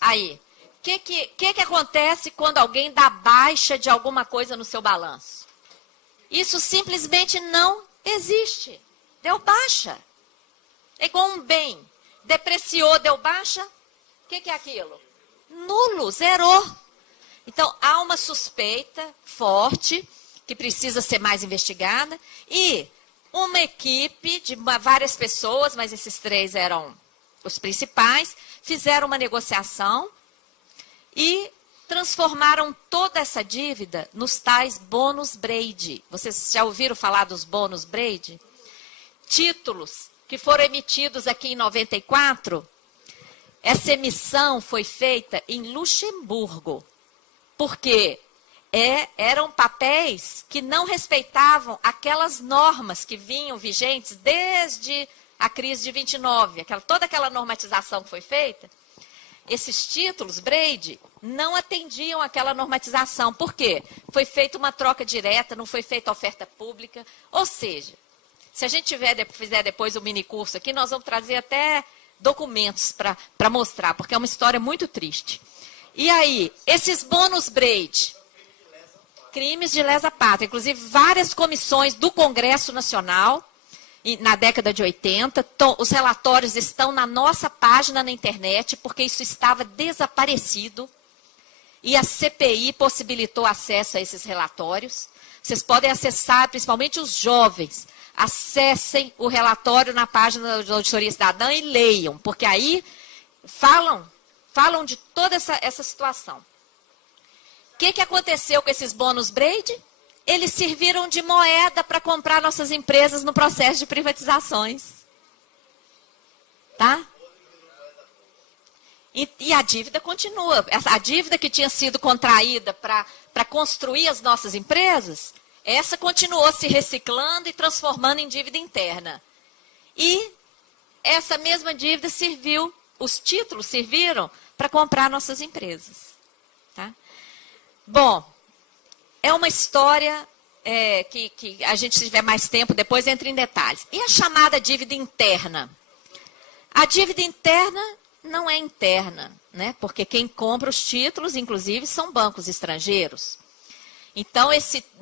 Aí, o que acontece quando alguém dá baixa de alguma coisa no seu balanço? Isso simplesmente não existe. Deu baixa. É igual um bem. Depreciou, deu baixa. O que é aquilo? Nulo, zerou. Então, há uma suspeita forte que precisa ser mais investigada e uma equipe de várias pessoas, mas esses 3 eram os principais, fizeram uma negociação e transformaram toda essa dívida nos tais bônus Brady. Vocês já ouviram falar dos bônus Brady? Títulos que foram emitidos aqui em 94. Essa emissão foi feita em Luxemburgo, porque eram papéis que não respeitavam aquelas normas que vinham vigentes desde a crise de 29, toda aquela normatização que foi feita, esses títulos, Brady, não atendiam aquela normatização. Por quê? Foi feita uma troca direta, não foi feita oferta pública. Ou seja, se a gente fizer depois o minicurso aqui, nós vamos trazer até documentos para mostrar, porque é uma história muito triste. E aí, esses bônus Brady, crimes de lesa pátria, inclusive várias comissões do Congresso Nacional, na década de 80, os relatórios estão na nossa página na internet, porque isso estava desaparecido, e a CPI possibilitou acesso a esses relatórios. Vocês podem acessar, principalmente os jovens, acessem o relatório na página da Auditoria Cidadã e leiam, porque aí falam de toda essa situação. O que aconteceu com esses bônus Brady? Eles serviram de moeda para comprar nossas empresas no processo de privatizações. Tá? E a dívida continua. A dívida que tinha sido contraída para construir as nossas empresas, essa continuou se reciclando e transformando em dívida interna. E essa mesma dívida serviu, os títulos serviram para comprar nossas empresas. Tá? Bom, é uma história que a gente, se tiver mais tempo, depois entra em detalhes. E a chamada dívida interna? A dívida interna não é interna, né? Porque quem compra os títulos, inclusive, são bancos estrangeiros. Então,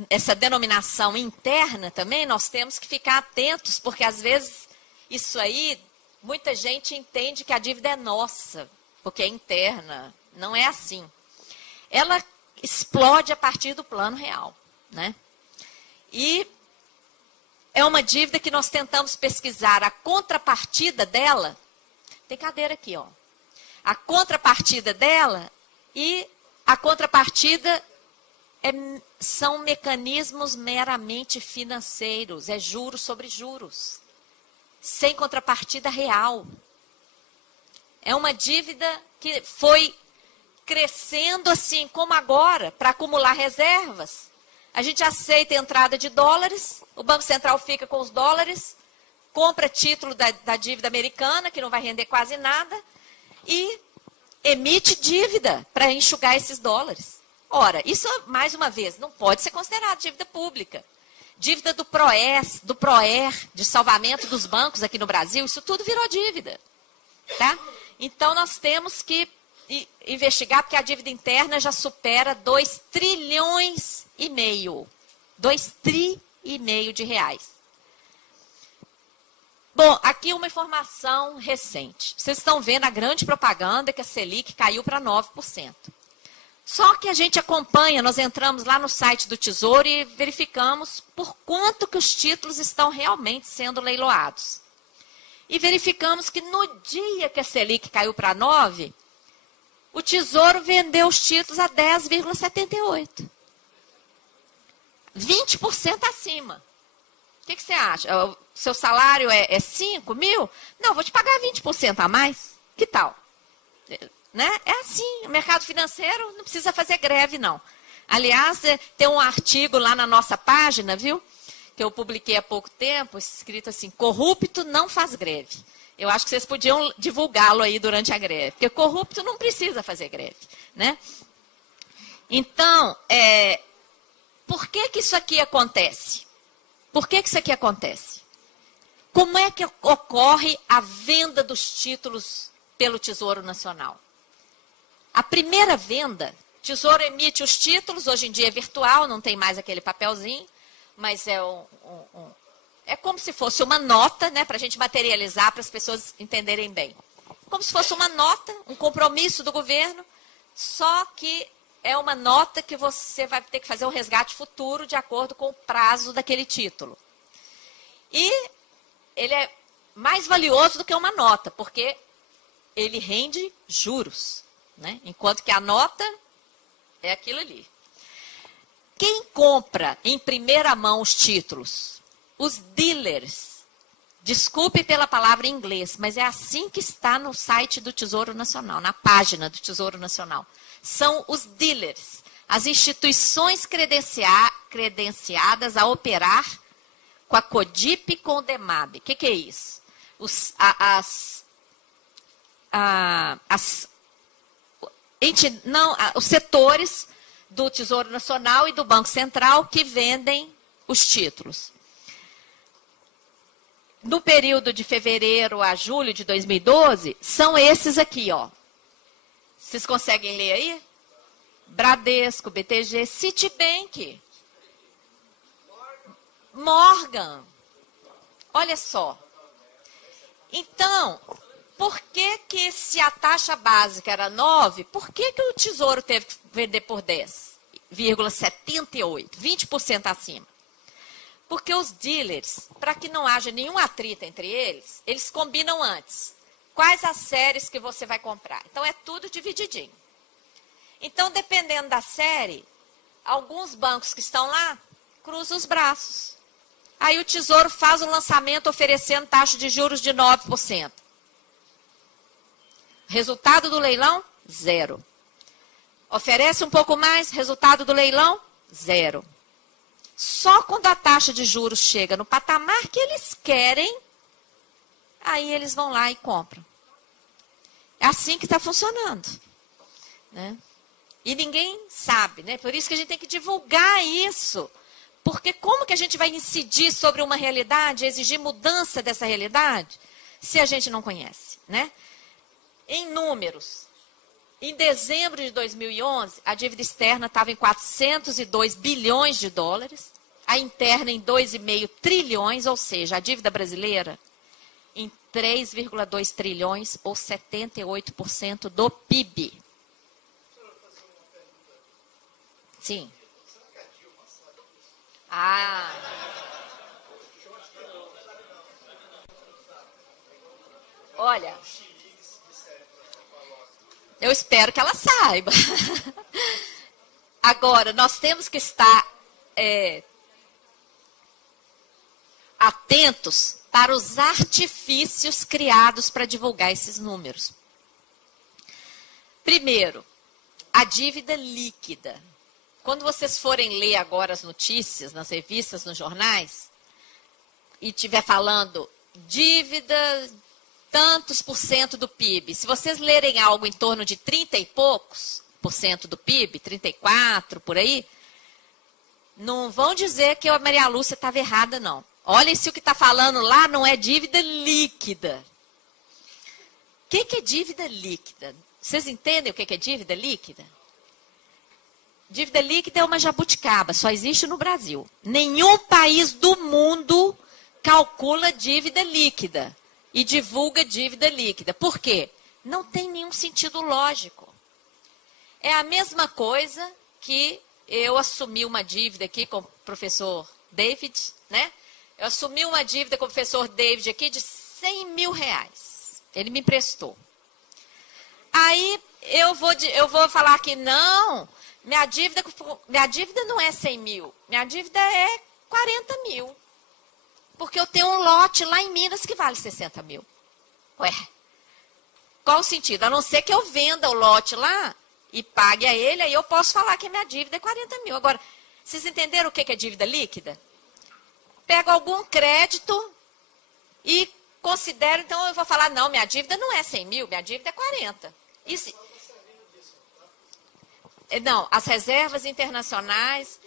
essa denominação interna também, nós temos que ficar atentos, porque às vezes isso aí, muita gente entende que a dívida é nossa, porque é interna. Não é assim. Ela explode a partir do plano real, né? E é uma dívida que nós tentamos pesquisar a contrapartida dela. Tem cadeira aqui, ó. A contrapartida dela, e a contrapartida são mecanismos meramente financeiros, é juros sobre juros, sem contrapartida real. É uma dívida que foi crescendo assim como agora, para acumular reservas. A gente aceita a entrada de dólares, o Banco Central fica com os dólares, compra título da dívida americana, que não vai render quase nada, e emite dívida para enxugar esses dólares. Ora, isso, mais uma vez, não pode ser considerado dívida pública. Dívida do PROES, do PROER, de salvamento dos bancos aqui no Brasil, isso tudo virou dívida. Tá? Então, nós temos que investigar, porque a dívida interna já supera 2,5 trilhões. 2,5 trilhões de reais. Bom, aqui uma informação recente. Vocês estão vendo a grande propaganda que a Selic caiu para 9%. Só que a gente acompanha, nós entramos lá no site do Tesouro e verificamos por quanto que os títulos estão realmente sendo leiloados. E verificamos que no dia que a Selic caiu para 9%, o Tesouro vendeu os títulos a 10,78%. 20% acima. O que você acha? O seu salário é 5 mil? Não, vou te pagar 20% a mais. Que tal? Né? É assim, o mercado financeiro não precisa fazer greve, não. Aliás, tem um artigo lá na nossa página, viu? Que eu publiquei há pouco tempo, escrito assim, corrupto não faz greve. Eu acho que vocês podiam divulgá-lo aí durante a greve, porque corrupto não precisa fazer greve, né? Então, por que isso aqui acontece? Por que isso aqui acontece? Como é que ocorre a venda dos títulos pelo Tesouro Nacional? A primeira venda, o Tesouro emite os títulos, hoje em dia é virtual, não tem mais aquele papelzinho, mas é como se fosse uma nota, né, para a gente materializar, para as pessoas entenderem bem. Como se fosse uma nota, um compromisso do governo, só que é uma nota que você vai ter que fazer um resgate futuro de acordo com o prazo daquele título. E ele é mais valioso do que uma nota, porque ele rende juros, né? Enquanto que a nota é aquilo ali. Quem compra em primeira mão os títulos? Os dealers. Desculpe pela palavra em inglês, mas é assim que está no site do Tesouro Nacional, na página do Tesouro Nacional. São os dealers, as instituições credenciadas a operar com a CODIP e com o DEMAB. O que é isso? os setores do Tesouro Nacional e do Banco Central que vendem os títulos. No período de fevereiro a julho de 2012, são esses aqui, ó. Vocês conseguem ler aí? Bradesco, BTG, Citibank, Morgan. Olha só. Então, por que se a taxa básica era 9, por que o Tesouro teve que vender por 10,78, 20% acima? Porque os dealers, para que não haja nenhum atrito entre eles, eles combinam antes. Quais as séries que você vai comprar? Então, é tudo divididinho. Então, dependendo da série, alguns bancos que estão lá, cruzam os braços. Aí o Tesouro faz um lançamento oferecendo taxa de juros de 9%. Resultado do leilão, 0. Oferece um pouco mais, resultado do leilão, 0. Só quando a taxa de juros chega no patamar que eles querem, aí eles vão lá e compram. É assim que está funcionando, né? E ninguém sabe, né? Por isso que a gente tem que divulgar isso. Porque como que a gente vai incidir sobre uma realidade, exigir mudança dessa realidade, se a gente não conhece, né? Em números, em dezembro de 2011, a dívida externa estava em 402 bilhões de dólares, a interna em 2,5 trilhões, ou seja, a dívida brasileira em 3,2 trilhões, ou 78% do PIB. Sim. Olha, eu espero que ela saiba. Agora, nós temos que estar atentos para os artifícios criados para divulgar esses números. Primeiro, a dívida líquida. Quando vocês forem ler agora as notícias nas revistas, nos jornais, e estiver falando dívida tantos por cento do PIB, se vocês lerem algo em torno de 30 e poucos por cento do PIB, 34 por aí, não vão dizer que a Maria Lúcia estava errada, não. Olhem se o que está falando lá não é dívida líquida. O que é dívida líquida? Vocês entendem o que é dívida líquida? Dívida líquida é uma jabuticaba, só existe no Brasil. Nenhum país do mundo calcula dívida líquida e divulga dívida líquida. Por quê? Não tem nenhum sentido lógico. É a mesma coisa que eu assumi uma dívida aqui com o professor David, né? Eu assumi uma dívida com o professor David aqui de 100 mil reais. Ele me emprestou. Aí eu vou falar que não, minha dívida não é 100 mil, minha dívida é 40 mil. Porque eu tenho um lote lá em Minas que vale 60 mil. Ué, qual o sentido? A não ser que eu venda o lote lá e pague a ele, aí eu posso falar que a minha dívida é 40 mil. Agora, vocês entenderam o que é dívida líquida? Pego algum crédito e considero, então eu vou falar, não, minha dívida não é 100 mil, minha dívida é 40. Isso, não, as reservas internacionais,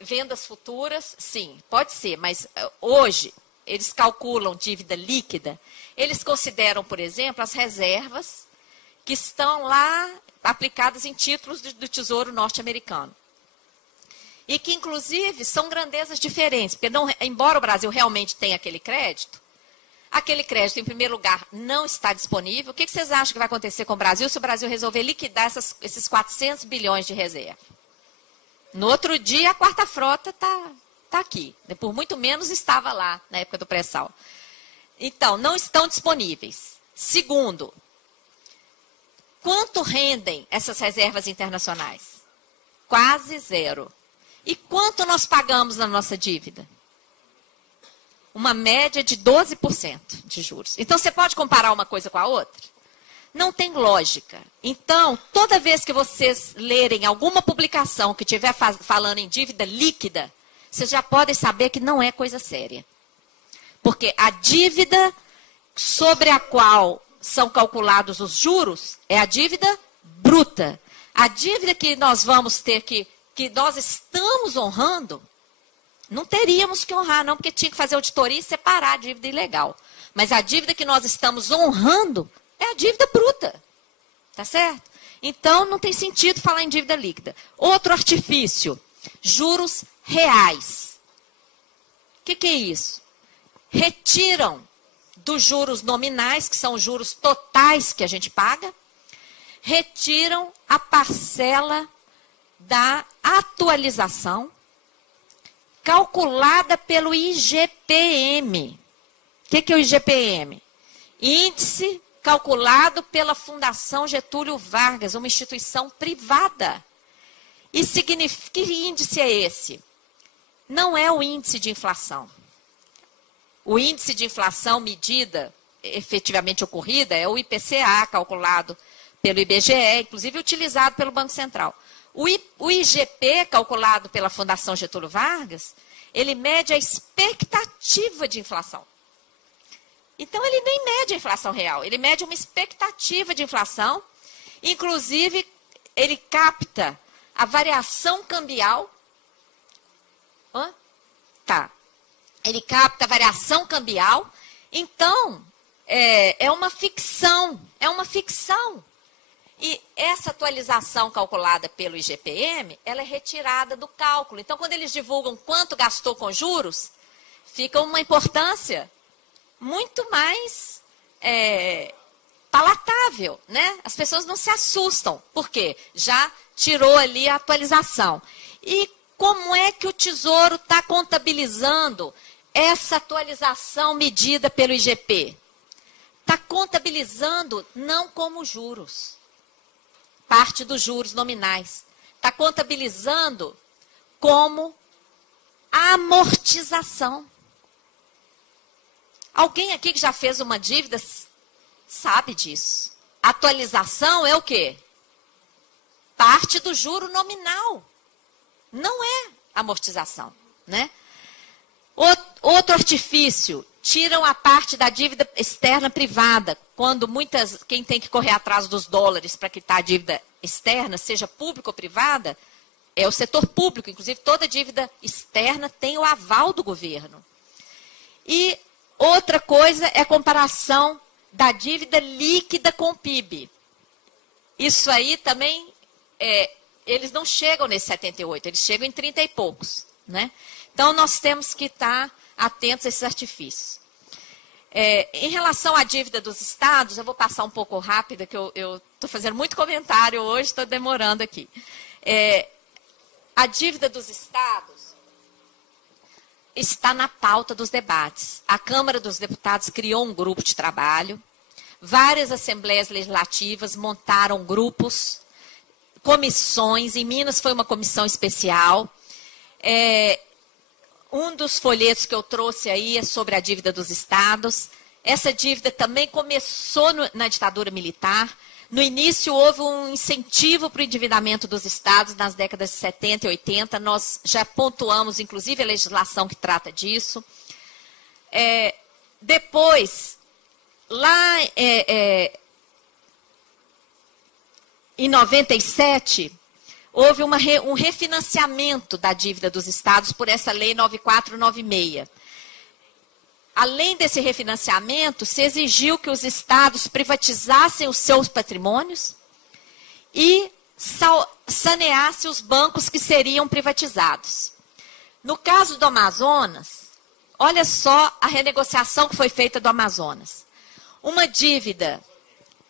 vendas futuras, sim, pode ser, mas hoje eles calculam dívida líquida, eles consideram, por exemplo, as reservas que estão lá aplicadas em títulos do Tesouro norte-americano. E que, inclusive, são grandezas diferentes, porque embora o Brasil realmente tenha aquele crédito, em primeiro lugar, não está disponível. O que vocês acham que vai acontecer com o Brasil se o Brasil resolver liquidar esses 400 bilhões de reserva? No outro dia, a quarta frota está aqui. Por muito menos estava lá, na época do pré-sal. Então, não estão disponíveis. Segundo, quanto rendem essas reservas internacionais? Quase zero. E quanto nós pagamos na nossa dívida? Uma média de 12% de juros. Então, você pode comparar uma coisa com a outra? Não tem lógica. Então, toda vez que vocês lerem alguma publicação que estiver falando em dívida líquida, vocês já podem saber que não é coisa séria. Porque a dívida sobre a qual são calculados os juros é a dívida bruta. A dívida que nós vamos ter que nós estamos honrando, não teríamos que honrar, não, porque tinha que fazer auditoria e separar a dívida ilegal. Mas a dívida que nós estamos honrando é a dívida bruta. Tá certo? Então, não tem sentido falar em dívida líquida. Outro artifício, juros reais. O que é isso? Retiram dos juros nominais, que são os juros totais que a gente paga, retiram a parcela da atualização calculada pelo IGPM. O que é o IGPM? Índice calculado pela Fundação Getúlio Vargas, uma instituição privada. E significa, que índice é esse? Não é o índice de inflação. O índice de inflação medida efetivamente ocorrida é o IPCA, calculado pelo IBGE, inclusive utilizado pelo Banco Central. O IGP, calculado pela Fundação Getúlio Vargas, ele mede a expectativa de inflação. Então, ele nem mede a inflação real, ele mede uma expectativa de inflação, inclusive, ele capta a variação cambial. Ele capta a variação cambial, então, é uma ficção, E essa atualização calculada pelo IGPM, ela é retirada do cálculo. Então, quando eles divulgam quanto gastou com juros, fica uma importância muito mais palatável, né? As pessoas não se assustam, porque já tirou ali a atualização. E como é que o Tesouro está contabilizando essa atualização medida pelo IGP? Está contabilizando não como juros, parte dos juros nominais. Está contabilizando como amortização. Alguém aqui que já fez uma dívida sabe disso. Atualização é o quê? Parte do juro nominal. Não é amortização, né? Outro artifício, tiram a parte da dívida externa privada, quando quem tem que correr atrás dos dólares para quitar a dívida externa, seja pública ou privada, é o setor público. Inclusive, toda dívida externa tem o aval do governo. E outra coisa é a comparação da dívida líquida com o PIB. Isso aí também, eles não chegam nesse 78, eles chegam em 30 e poucos, né? Então, nós temos que estar atentos a esses artifícios. Em relação à dívida dos estados, eu vou passar um pouco rápido, que eu estou fazendo muito comentário hoje, estou demorando aqui. A dívida dos estados está na pauta dos debates. A Câmara dos Deputados criou um grupo de trabalho, várias assembleias legislativas montaram grupos, comissões, em Minas foi uma comissão especial. Um dos folhetos que eu trouxe aí é sobre a dívida dos estados. Essa dívida também começou na ditadura militar. No início, houve um incentivo para o endividamento dos estados nas décadas de 70 e 80. Nós já pontuamos, inclusive, a legislação que trata disso. Depois, lá em 97... houve um refinanciamento da dívida dos estados por essa lei 9496. Além desse refinanciamento, se exigiu que os estados privatizassem os seus patrimônios e saneassem os bancos que seriam privatizados. No caso do Amazonas, olha só a renegociação que foi feita do Amazonas. Uma dívida,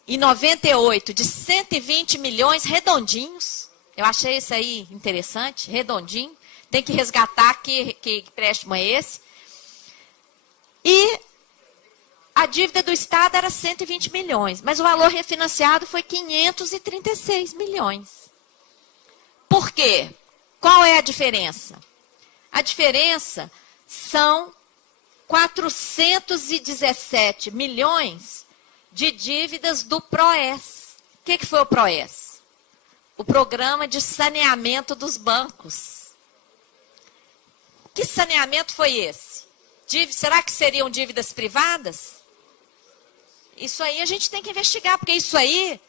em 98, de 120 milhões redondinhos. Eu achei isso aí interessante, redondinho. Tem que resgatar que empréstimo é esse. E a dívida do Estado era 120 milhões, mas o valor refinanciado foi 536 milhões. Por quê? Qual é a diferença? A diferença são 417 milhões de dívidas do PROES. O que foi o PROES? O Programa de Saneamento dos Bancos. Que saneamento foi esse? Será que seriam dívidas privadas? Isso aí a gente tem que investigar, porque isso aí,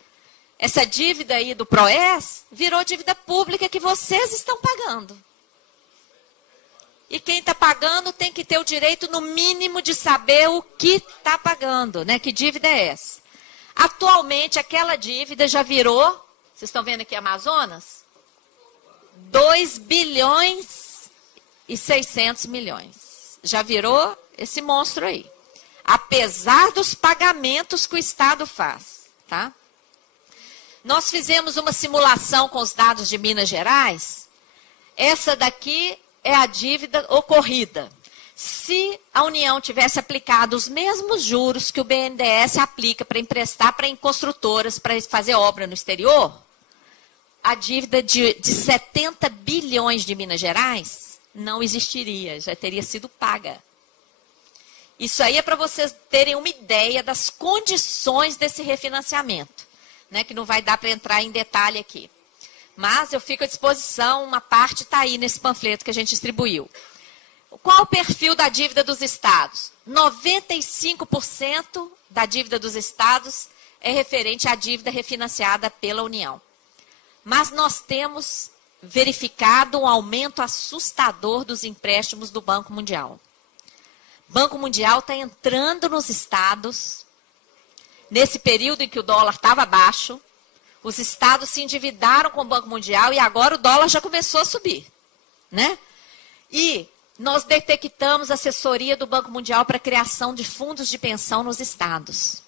essa dívida aí do PROES, virou dívida pública que vocês estão pagando. E quem está pagando tem que ter o direito, no mínimo, de saber o que está pagando, né? Que dívida é essa? Atualmente, aquela dívida já virou, vocês estão vendo aqui Amazonas? 2 bilhões e 600 milhões. Já virou esse monstro aí. Apesar dos pagamentos que o Estado faz, tá? Nós fizemos uma simulação com os dados de Minas Gerais. Essa daqui é a dívida ocorrida. Se a União tivesse aplicado os mesmos juros que o BNDES aplica para emprestar para construtoras para fazer obra no exterior, a dívida de 70 bilhões de Minas Gerais não existiria, já teria sido paga. Isso aí é para vocês terem uma ideia das condições desse refinanciamento, né, que não vai dar para entrar em detalhe aqui. Mas eu fico à disposição, uma parte está aí nesse panfleto que a gente distribuiu. Qual o perfil da dívida dos estados? 95% da dívida dos estados é referente à dívida refinanciada pela União. Mas nós temos verificado um aumento assustador dos empréstimos do Banco Mundial. O Banco Mundial está entrando nos estados, nesse período em que o dólar estava baixo. Os estados se endividaram com o Banco Mundial e agora o dólar já começou a subir, né? E nós detectamos assessoria do Banco Mundial para a criação de fundos de pensão nos estados.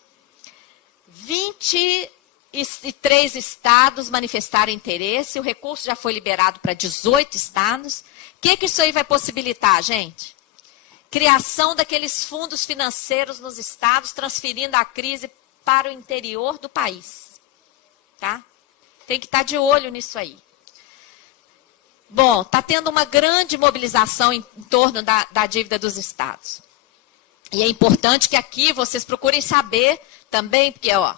23 estados manifestaram interesse, o recurso já foi liberado para 18 estados. O que isso aí vai possibilitar, gente? Criação daqueles fundos financeiros nos estados, transferindo a crise para o interior do país. Tá? Tem que estar de olho nisso aí. Bom, está tendo uma grande mobilização em torno da dívida dos estados. E é importante que aqui vocês procurem saber também, porque ó,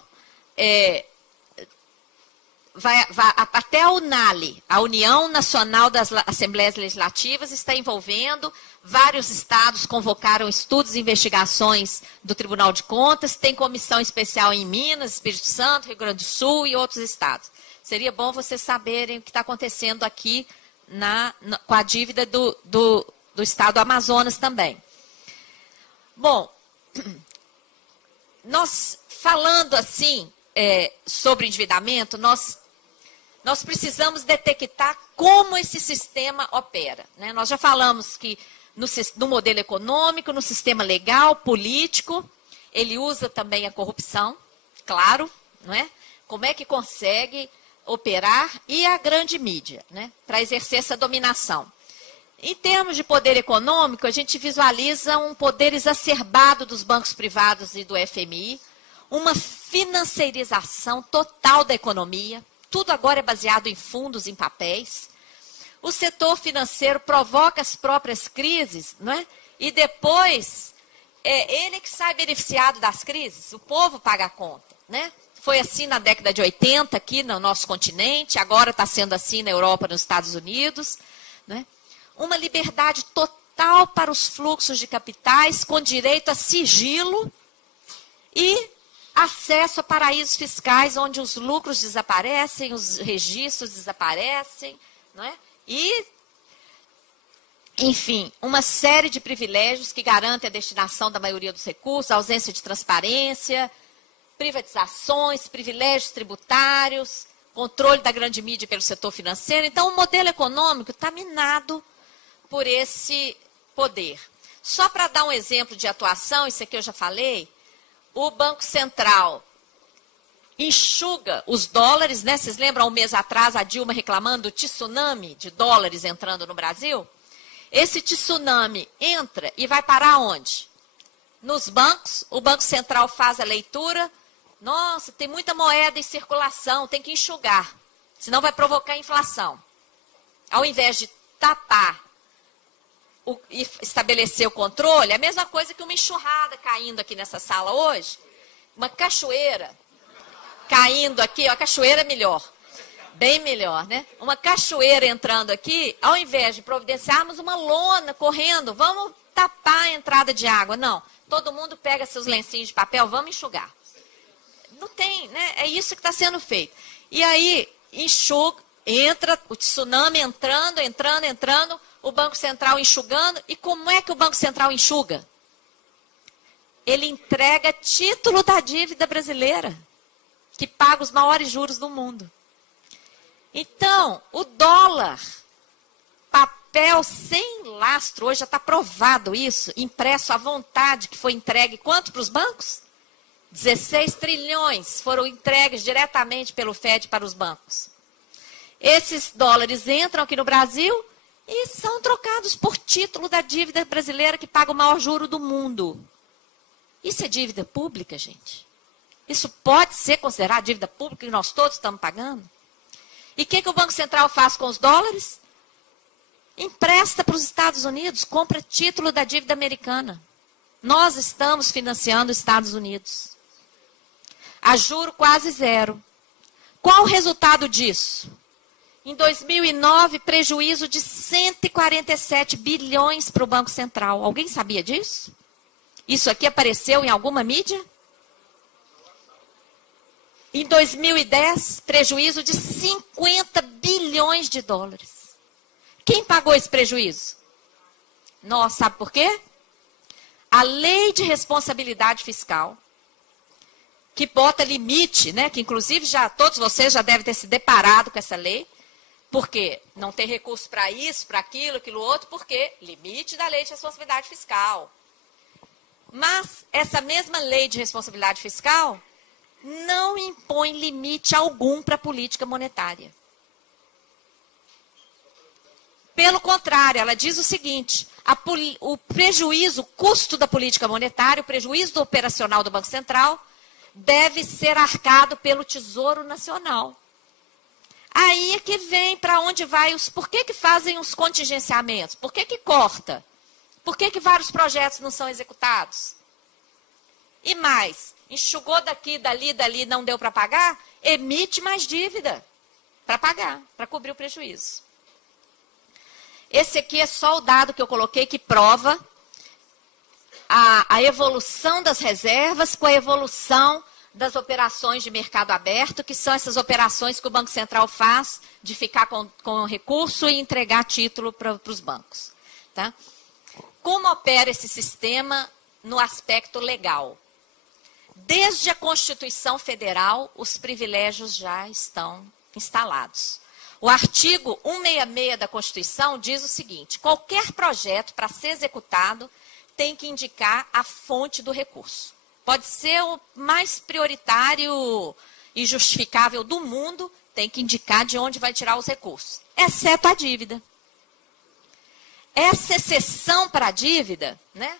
até a UNALE, a União Nacional das Assembleias Legislativas, está envolvendo. Vários estados convocaram estudos e investigações do Tribunal de Contas. Tem comissão especial em Minas, Espírito Santo, Rio Grande do Sul e outros estados. Seria bom vocês saberem o que está acontecendo aqui com a dívida do estado do Amazonas também. Bom, nós falando assim sobre endividamento, nós precisamos detectar como esse sistema opera, né? Nós já falamos que no modelo econômico, no sistema legal, político, ele usa também a corrupção, claro, não é? Como é que consegue operar e a grande mídia, né, para exercer essa dominação. Em termos de poder econômico, a gente visualiza um poder exacerbado dos bancos privados e do FMI, uma financeirização total da economia, tudo agora é baseado em fundos, em papéis. O setor financeiro provoca as próprias crises, não é? E depois, ele que sai beneficiado das crises, o povo paga a conta, né? Foi assim na década de 80 aqui no nosso continente, agora está sendo assim na Europa, nos Estados Unidos, né? Uma liberdade total para os fluxos de capitais, com direito a sigilo e acesso a paraísos fiscais, onde os lucros desaparecem, os registros desaparecem, não é? E, enfim, uma série de privilégios que garantem a destinação da maioria dos recursos, a ausência de transparência, privatizações, privilégios tributários, controle da grande mídia pelo setor financeiro. Então, o modelo econômico está minado por esse poder. Só para dar um exemplo de atuação, isso aqui eu já falei, o Banco Central enxuga os dólares, né? Vocês lembram, um mês atrás, a Dilma reclamando do tsunami de dólares entrando no Brasil? Esse tsunami entra e vai parar onde? Nos bancos. O Banco Central faz a leitura. Nossa, tem muita moeda em circulação, tem que enxugar, senão vai provocar inflação. Ao invés de tapar e estabelecer o controle, é a mesma coisa que uma enxurrada caindo aqui nessa sala hoje, uma cachoeira caindo aqui, a cachoeira é melhor, bem melhor, né? Uma cachoeira entrando aqui, ao invés de providenciarmos uma lona correndo, vamos tapar a entrada de água. Não, todo mundo pega seus lencinhos de papel, vamos enxugar. não tem, né? É isso que está sendo feito. E aí, enxuga, entra o tsunami entrando, o Banco Central enxugando. E como é que o Banco Central enxuga? Ele entrega título da dívida brasileira, que paga os maiores juros do mundo. Então, o dólar, papel sem lastro, hoje já está provado isso, impresso à vontade, que foi entregue quanto para os bancos? 16 trilhões foram entregues diretamente pelo FED para os bancos. Esses dólares entram aqui no Brasil e são trocados por título da dívida brasileira que paga o maior juro do mundo. Isso é dívida pública, gente? Isso pode ser considerado dívida pública que nós todos estamos pagando? E o que o Banco Central faz com os dólares? Empresta para os Estados Unidos, compra título da dívida americana. Nós estamos financiando os Estados Unidos. A juro quase zero. Qual o resultado disso? Em 2009, prejuízo de 147 bilhões para o Banco Central. Alguém sabia disso? Isso aqui apareceu em alguma mídia? Em 2010, prejuízo de 50 bilhões de dólares. Quem pagou esse prejuízo? Nós, sabe por quê? A lei de responsabilidade fiscal, que bota limite, né? Que inclusive todos vocês já devem ter se deparado com essa lei, porque não tem recurso para isso, para aquilo, aquilo outro, porque limite da lei de responsabilidade fiscal. Mas essa mesma lei de responsabilidade fiscal não impõe limite algum para a política monetária. Pelo contrário, ela diz o seguinte, o prejuízo, o custo da política monetária, o prejuízo do operacional do Banco Central, deve ser arcado pelo Tesouro Nacional. Aí é que vem para onde vai por que fazem os contingenciamentos? Por que corta? Por que vários projetos não são executados? E mais, enxugou daqui, dali, não deu para pagar? Emite mais dívida para pagar, para cobrir o prejuízo. Esse aqui é só o dado que eu coloquei que prova a evolução das reservas com a evolução das operações de mercado aberto, que são essas operações que o Banco Central faz de ficar com o recurso e entregar título para os bancos. Tá? Como opera esse sistema no aspecto legal? Desde a Constituição Federal, os privilégios já estão instalados. O artigo 166 da Constituição diz o seguinte, qualquer projeto para ser executado tem que indicar a fonte do recurso. Pode ser o mais prioritário e justificável do mundo, tem que indicar de onde vai tirar os recursos, exceto a dívida. Essa exceção para a dívida, né,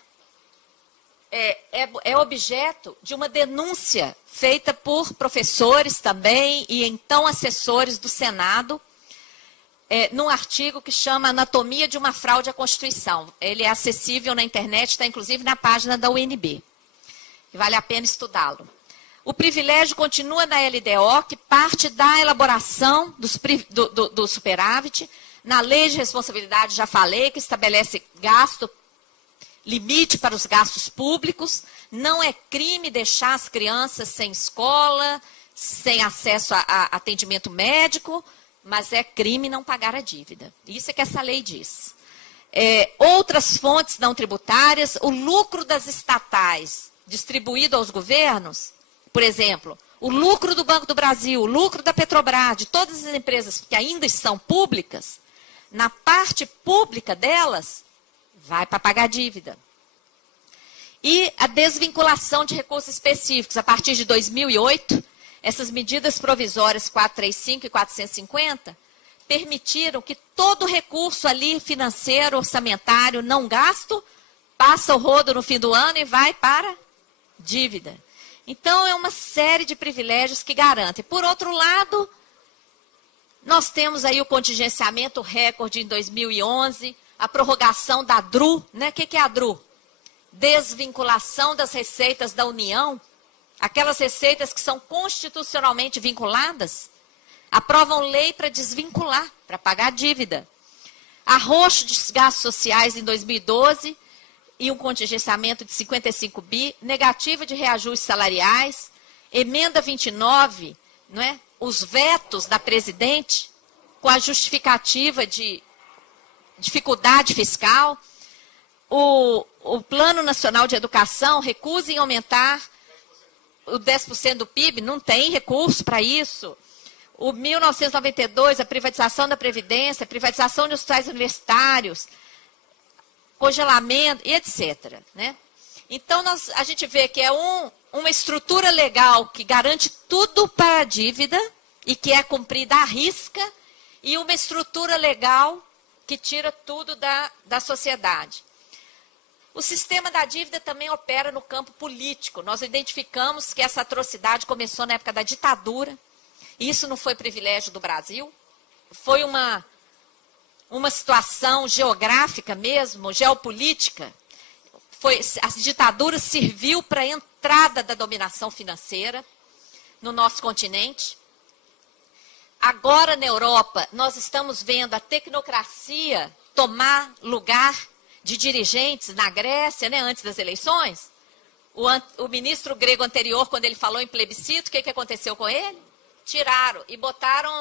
é objeto de uma denúncia feita por professores também e então assessores do Senado, num artigo que chama Anatomia de uma Fraude à Constituição. Ele é acessível na internet, está inclusive na página da UNB. Vale a pena estudá-lo. O privilégio continua na LDO, que parte da elaboração do superávit. Na lei de responsabilidade, já falei, que estabelece gasto, limite para os gastos públicos. Não é crime deixar as crianças sem escola, sem acesso a atendimento médico, mas é crime não pagar a dívida. Isso é que essa lei diz. Outras fontes não tributárias, o lucro das estatais distribuído aos governos, por exemplo, o lucro do Banco do Brasil, o lucro da Petrobras, de todas as empresas que ainda são públicas, na parte pública delas, vai para pagar dívida. E a desvinculação de recursos específicos, a partir de 2008, essas medidas provisórias 435 e 450 permitiram que todo recurso ali financeiro, orçamentário, não gasto, passa o rodo no fim do ano e vai para dívida. Então, é uma série de privilégios que garantem. Por outro lado, nós temos aí o contingenciamento recorde em 2011, a prorrogação da DRU, né? O que é a DRU? Desvinculação das receitas da União, aquelas receitas que são constitucionalmente vinculadas, aprovam lei para desvincular, para pagar dívida. Arroxo de gastos sociais em 2012 e um contingenciamento de 55 bi, negativa de reajustes salariais, emenda 29, não é? Os vetos da presidente com a justificativa de dificuldade fiscal. O Plano Nacional de Educação recusa em aumentar o 10% do PIB, não tem recurso para isso. O 1992, a privatização da Previdência, a privatização de hospitais universitários, congelamento e etc. Né? Então, a gente vê que é uma estrutura legal que garante tudo para a dívida e que é cumprida à risca, e uma estrutura legal que tira tudo da sociedade. O sistema da dívida também opera no campo político. Nós identificamos que essa atrocidade começou na época da ditadura. Isso não foi privilégio do Brasil. Foi uma situação geográfica mesmo, geopolítica. A ditadura serviu para a entrada da dominação financeira no nosso continente. Agora, na Europa, nós estamos vendo a tecnocracia tomar lugar de dirigentes na Grécia, né, antes das eleições. O ministro grego anterior, quando ele falou em plebiscito, o que aconteceu com ele? Tiraram e botaram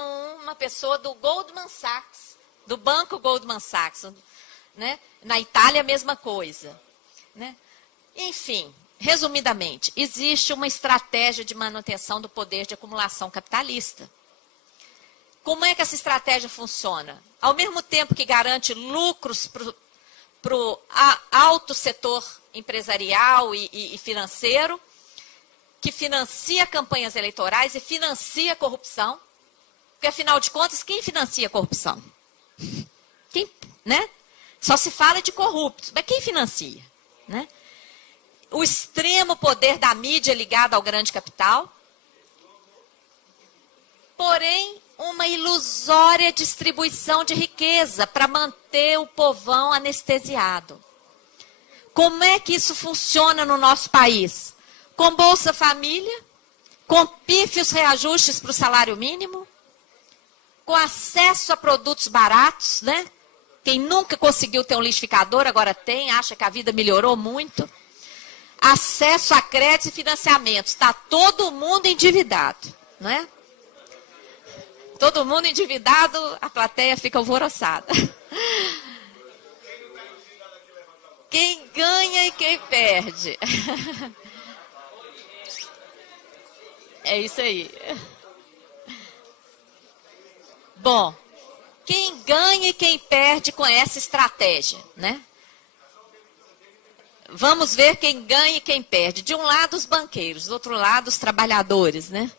uma pessoa do Goldman Sachs, do banco Goldman Sachs. Né? Na Itália, a mesma coisa. Né? Enfim, resumidamente, existe uma estratégia de manutenção do poder de acumulação capitalista. Como é que essa estratégia funciona? Ao mesmo tempo que garante lucros para o alto setor empresarial e financeiro, que financia campanhas eleitorais e financia a corrupção, porque, afinal de contas, quem financia a corrupção? Quem, né? Só se fala de corruptos, mas quem financia? Né? O extremo poder da mídia ligado ao grande capital, porém, uma ilusória distribuição de riqueza para manter o povão anestesiado. Como é que isso funciona no nosso país? Com Bolsa Família, com pífios reajustes para o salário mínimo, com acesso a produtos baratos, né? Quem nunca conseguiu ter um liquidificador, agora tem, acha que a vida melhorou muito. Acesso a créditos e financiamentos. Está todo mundo endividado, não é? Todo mundo endividado, a plateia fica alvoroçada. Quem ganha e quem perde. É isso aí. Bom, quem ganha e quem perde com essa estratégia, né? Vamos ver quem ganha e quem perde. De um lado, os banqueiros, do outro lado, os trabalhadores, né?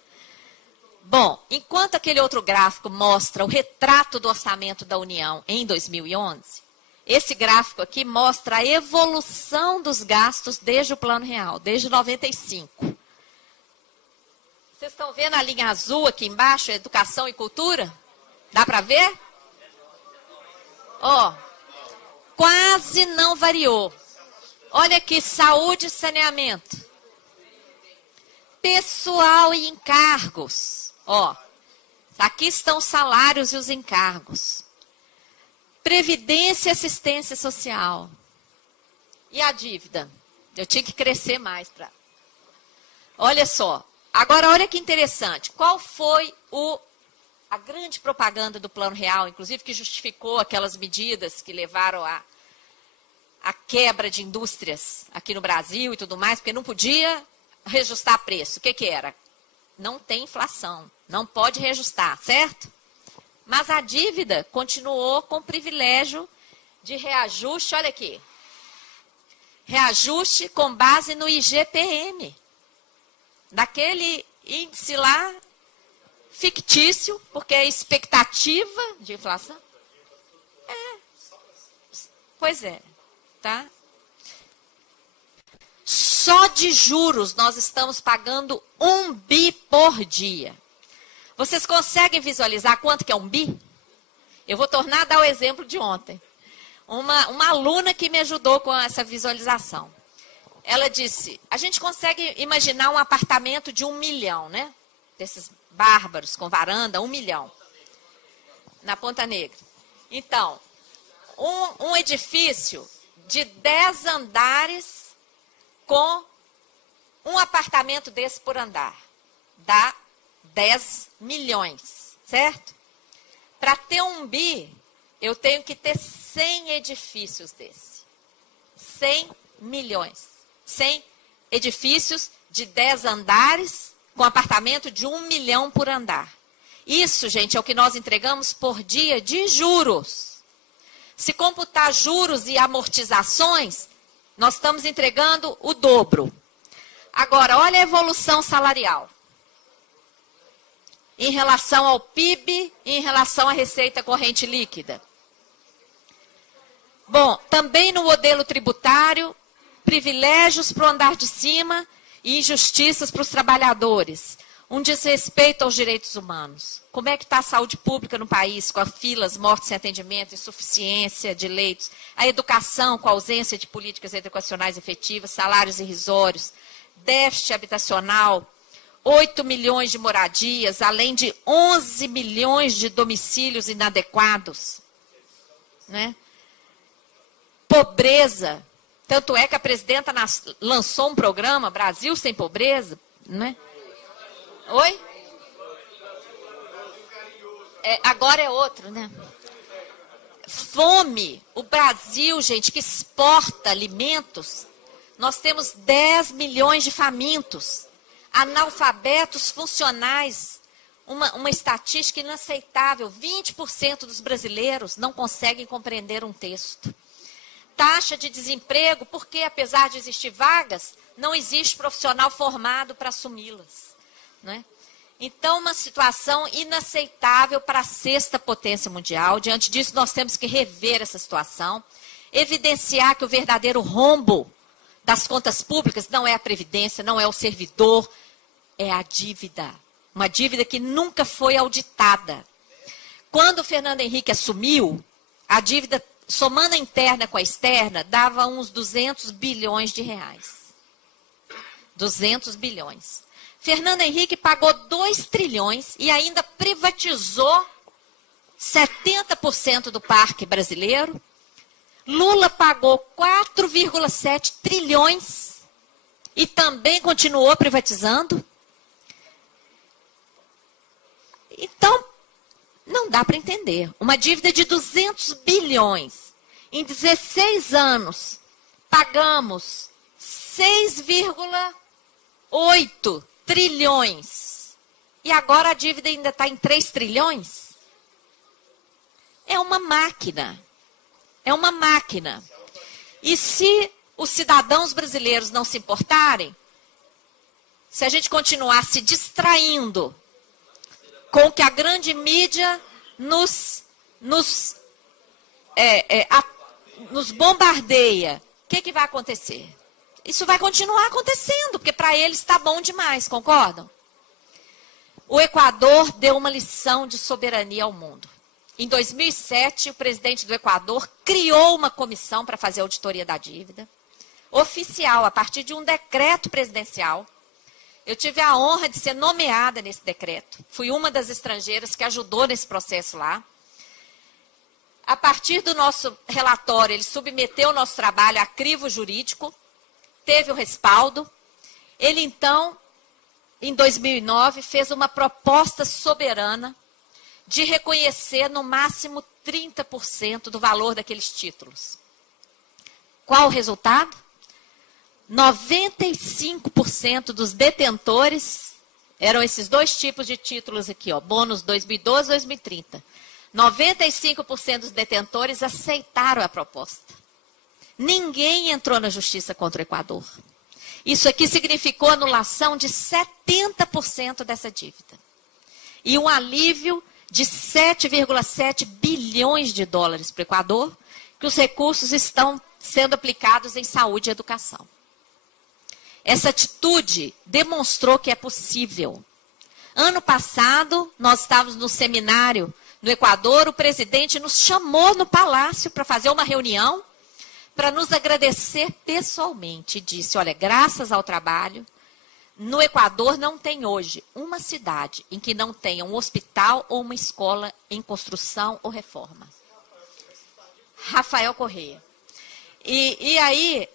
Bom, enquanto aquele outro gráfico mostra o retrato do orçamento da União em 2011, esse gráfico aqui mostra a evolução dos gastos desde o Plano Real, desde 95. Vocês estão vendo a linha azul aqui embaixo, educação e cultura? Dá para ver? Ó, quase não variou. Olha aqui, saúde e saneamento. Pessoal e encargos. Ó, aqui estão os salários e os encargos. Previdência e assistência social. E a dívida? Eu tinha que crescer mais para. Olha só. Agora, olha que interessante. Qual foi a grande propaganda do Plano Real, inclusive que justificou aquelas medidas que levaram a quebra de indústrias aqui no Brasil e tudo mais, porque não podia reajustar preço. O que era? Não tem inflação, não pode reajustar, certo? Mas a dívida continuou com privilégio de reajuste, olha aqui. Reajuste com base no IGPM. Daquele índice lá fictício, porque é expectativa de inflação. Pois é, tá? Só de juros nós estamos pagando 1 bi por dia. Vocês conseguem visualizar quanto que é 1 bi? Eu vou tornar a dar o exemplo de ontem. Uma aluna que me ajudou com essa visualização. Ela disse, a gente consegue imaginar um apartamento de 1 milhão, né? Desses bárbaros com varanda, 1 milhão. Na Ponta Negra. Então, um edifício de 10 andares com um apartamento desse por andar. dá 10 milhões, certo? Para ter 1 bi, eu tenho que ter 100 edifícios desse. 100 milhões. 100 edifícios de 10 andares, com apartamento de 1 milhão por andar. Isso, gente, é o que nós entregamos por dia de juros. Se computar juros e amortizações, nós estamos entregando o dobro. Agora, olha a evolução salarial. Em relação ao PIB e em relação à receita corrente líquida. Bom, também no modelo tributário, privilégios para o andar de cima e injustiças para os trabalhadores. Um desrespeito aos direitos humanos. Como é que está a saúde pública no país, com filas, mortes sem atendimento, insuficiência de leitos, a educação com a ausência de políticas educacionais efetivas, salários irrisórios, déficit habitacional, 8 milhões de moradias, além de 11 milhões de domicílios inadequados, né? Pobreza. Tanto é que a presidenta lançou um programa, Brasil Sem Pobreza, né? Oi? Agora é outro, né? Fome. O Brasil, gente, que exporta alimentos, nós temos 10 milhões de famintos. Analfabetos funcionais. Uma estatística inaceitável. 20% dos brasileiros não conseguem compreender um texto. Taxa de desemprego, porque apesar de existir vagas, não existe profissional formado para assumi-las. Né? Então, uma situação inaceitável para a 6ª potência mundial. Diante disso, nós temos que rever essa situação, evidenciar que o verdadeiro rombo das contas públicas não é a Previdência, não é o servidor, é a dívida. Uma dívida que nunca foi auditada. Quando o Fernando Henrique assumiu, a dívida, somando a interna com a externa, dava uns 200 bilhões de reais. 200 bilhões. Fernando Henrique pagou 2 trilhões e ainda privatizou 70% do parque brasileiro. Lula pagou 4,7 trilhões e também continuou privatizando. Então, não dá para entender. Uma dívida de 200 bilhões. Em 16 anos, pagamos 6,8 trilhões. E agora a dívida ainda está em 3 trilhões? É uma máquina. É uma máquina. E se os cidadãos brasileiros não se importarem, se a gente continuar se distraindo com o que a grande mídia nos bombardeia, o que vai acontecer? Isso vai continuar acontecendo, porque para eles está bom demais, concordam? O Equador deu uma lição de soberania ao mundo. Em 2007, o presidente do Equador criou uma comissão para fazer a auditoria da dívida, oficial, a partir de um decreto presidencial. Eu tive a honra de ser nomeada nesse decreto. Fui uma das estrangeiras que ajudou nesse processo lá. A partir do nosso relatório, ele submeteu o nosso trabalho a crivo jurídico, teve o respaldo. Ele, então, em 2009, fez uma proposta soberana de reconhecer no máximo 30% do valor daqueles títulos. Qual o resultado? 95% dos detentores, eram esses 2 tipos de títulos aqui, ó, bônus 2012 e 2030. 95% dos detentores aceitaram a proposta. Ninguém entrou na justiça contra o Equador. Isso aqui significou anulação de 70% dessa dívida. E um alívio de 7,7 bilhões de dólares para o Equador, que os recursos estão sendo aplicados em saúde e educação. Essa atitude demonstrou que é possível. Ano passado, nós estávamos no seminário no Equador, o presidente nos chamou no palácio para fazer uma reunião, para nos agradecer pessoalmente. Disse, olha, graças ao trabalho, no Equador não tem hoje uma cidade em que não tenha um hospital ou uma escola em construção ou reforma. Rafael Correia. E aí,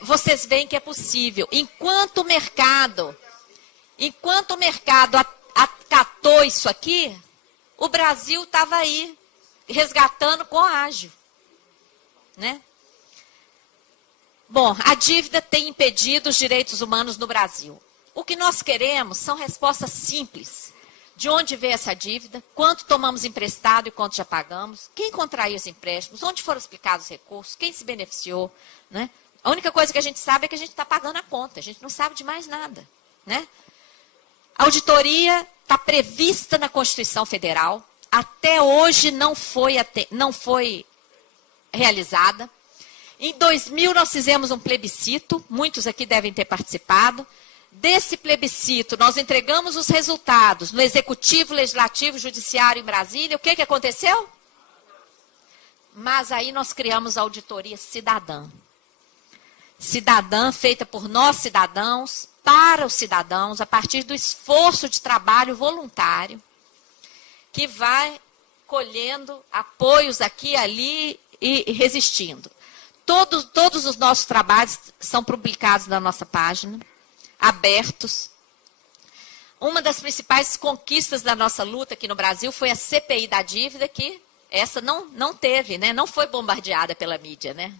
vocês veem que é possível. Enquanto o mercado Enquanto o mercado acatou isso aqui, o Brasil estava aí, resgatando com ágio, né? Bom, a dívida tem impedido os direitos humanos no Brasil. O que nós queremos são respostas simples. De onde veio essa dívida? Quanto tomamos emprestado e quanto já pagamos? Quem contraiu os empréstimos? Onde foram aplicados os recursos? Quem se beneficiou? Né? A única coisa que a gente sabe é que a gente está pagando a conta. A gente não sabe de mais nada. Né? A auditoria está prevista na Constituição Federal. Até hoje não foi realizada. Em 2000, nós fizemos um plebiscito, muitos aqui devem ter participado. Desse plebiscito, nós entregamos os resultados no Executivo, Legislativo, Judiciário em Brasília. O que aconteceu? Mas aí nós criamos a auditoria cidadã. Cidadã feita por nós cidadãos, para os cidadãos, a partir do esforço de trabalho voluntário, que vai colhendo apoios aqui e ali e resistindo. Todos os nossos trabalhos são publicados na nossa página, abertos. Uma das principais conquistas da nossa luta aqui no Brasil foi a CPI da dívida, que essa não teve, né? Não foi bombardeada pela mídia, né?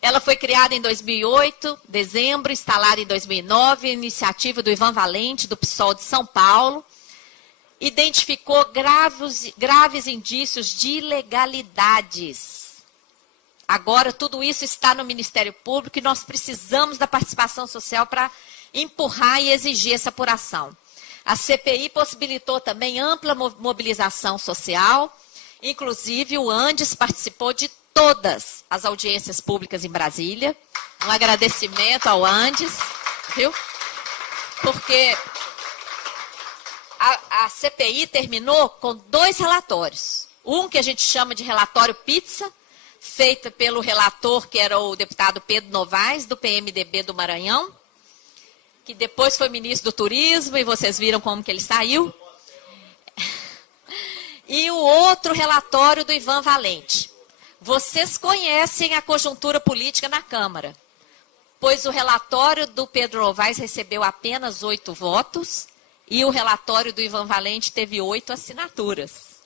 Ela foi criada em 2008, dezembro, instalada em 2009, iniciativa do Ivan Valente, do PSOL de São Paulo. Identificou graves indícios de ilegalidades. Agora, tudo isso está no Ministério Público e nós precisamos da participação social para empurrar e exigir essa apuração. A CPI possibilitou também ampla mobilização social, inclusive o Andes participou de todas as audiências públicas em Brasília. Um agradecimento ao Andes, viu? Porque a CPI terminou com 2 relatórios. Um que a gente chama de relatório pizza, feita pelo relator, que era o deputado Pedro Novaes, do PMDB do Maranhão, que depois foi ministro do Turismo, e vocês viram como que ele saiu. E o outro relatório do Ivan Valente. Vocês conhecem a conjuntura política na Câmara, pois o relatório do Pedro Novaes recebeu apenas 8 votos, e o relatório do Ivan Valente teve 8 assinaturas.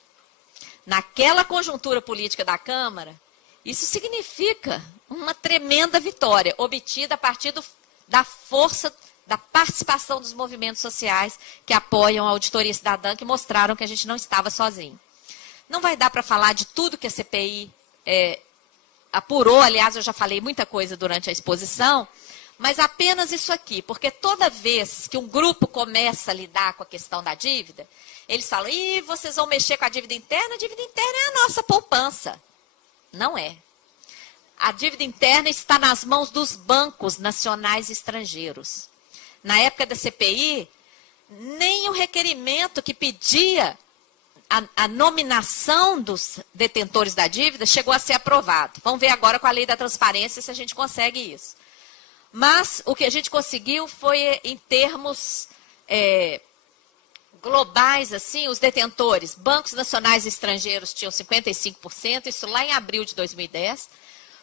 Naquela conjuntura política da Câmara, isso significa uma tremenda vitória, obtida a partir da força da participação dos movimentos sociais que apoiam a auditoria cidadã, que mostraram que a gente não estava sozinho. Não vai dar para falar de tudo que a CPI apurou, aliás, eu já falei muita coisa durante a exposição, mas apenas isso aqui, porque toda vez que um grupo começa a lidar com a questão da dívida, eles falam, ih, vocês vão mexer com a dívida interna é a nossa poupança. Não é. A dívida interna está nas mãos dos bancos nacionais e estrangeiros. Na época da CPI, nem o requerimento que pedia a nominação dos detentores da dívida chegou a ser aprovado. Vamos ver agora com a lei da transparência se a gente consegue isso. Mas o que a gente conseguiu foi, em termos globais, assim, os detentores, bancos nacionais e estrangeiros tinham 55%, isso lá em abril de 2010.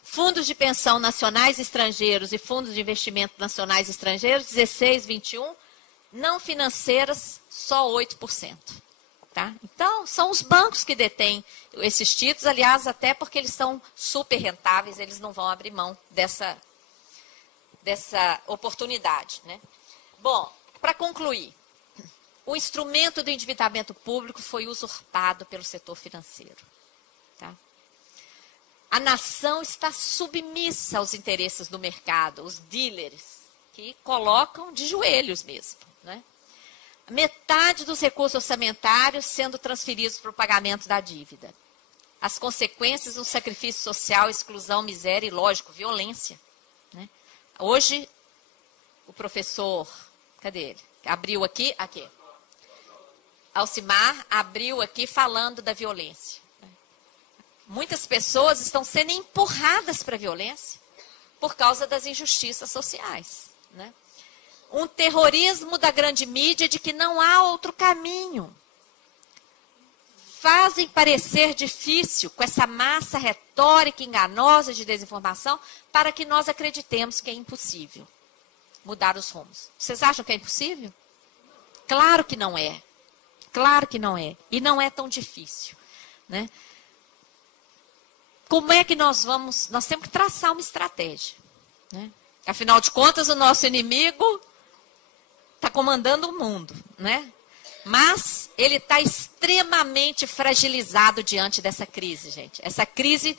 Fundos de pensão nacionais e estrangeiros e fundos de investimento nacionais e estrangeiros, 16, 21. Não financeiras, só 8%. Tá? Então, são os bancos que detêm esses títulos, aliás, até porque eles são super rentáveis, eles não vão abrir mão dessa oportunidade. Né? Bom, para concluir, o instrumento do endividamento público foi usurpado pelo setor financeiro. Tá? A nação está submissa aos interesses do mercado, os dealers, que colocam de joelhos mesmo. Né? Metade dos recursos orçamentários sendo transferidos para o pagamento da dívida. As consequências do sacrifício social, exclusão, miséria e, lógico, violência. Né? Hoje, o professor, cadê ele? Abriu aqui. Alcimar abriu aqui falando da violência. Muitas pessoas estão sendo empurradas para a violência por causa das injustiças sociais. Né? Um terrorismo da grande mídia de que não há outro caminho. Fazem parecer difícil com essa massa retórica enganosa de desinformação para que nós acreditemos que é impossível. mudar os rumos. Vocês acham que é impossível? Claro que não é. Claro que não é. E não é tão difícil, né? Como é que nós vamos... Nós temos que traçar uma estratégia, né? Afinal de contas, o nosso inimigo está comandando o mundo, né? Mas ele está extremamente fragilizado diante dessa crise, gente. Essa crise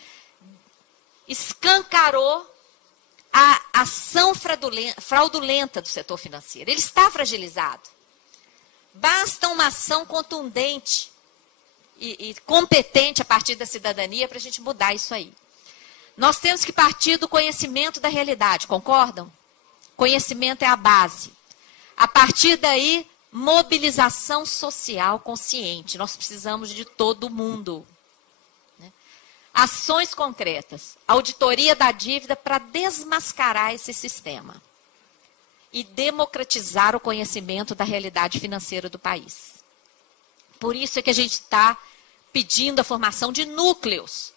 escancarou a ação fraudulenta do setor financeiro. Ele está fragilizado. Basta uma ação contundente e competente a partir da cidadania para a gente mudar isso aí. Nós temos que partir do conhecimento da realidade, concordam? Conhecimento é a base. A partir daí, mobilização social consciente. Nós precisamos de todo mundo. Né? Ações concretas. Auditoria da dívida para desmascarar esse sistema. E democratizar o conhecimento da realidade financeira do país. Por isso é que a gente está pedindo a formação de núcleos.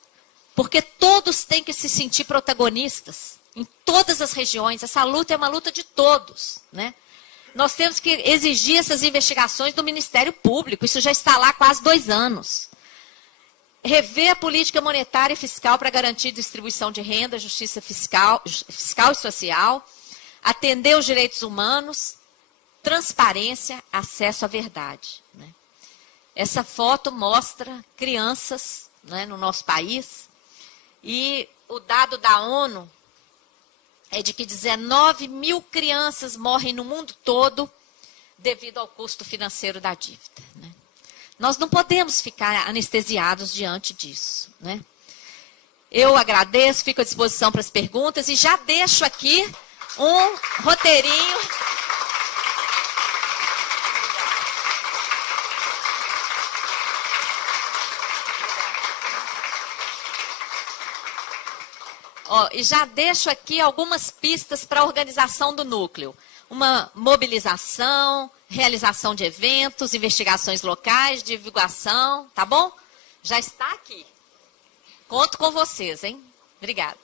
Porque todos têm que se sentir protagonistas. Em todas as regiões. Essa luta é uma luta de todos, né? Nós temos que exigir essas investigações do Ministério Público. Isso já está lá há quase 2 anos. Rever a política monetária e fiscal para garantir distribuição de renda, justiça fiscal e social, atender os direitos humanos, transparência, acesso à verdade. Né? Essa foto mostra crianças, né, no nosso país. E o dado da ONU é de que 19 mil crianças morrem no mundo todo devido ao custo financeiro da dívida. Né? Nós não podemos ficar anestesiados diante disso. Né? Eu agradeço, fico à disposição para as perguntas e já deixo aqui um roteirinho. E já deixo aqui algumas pistas para a organização do núcleo. Uma mobilização, realização de eventos, investigações locais, divulgação, tá bom? Já está aqui. Conto com vocês, hein? Obrigada.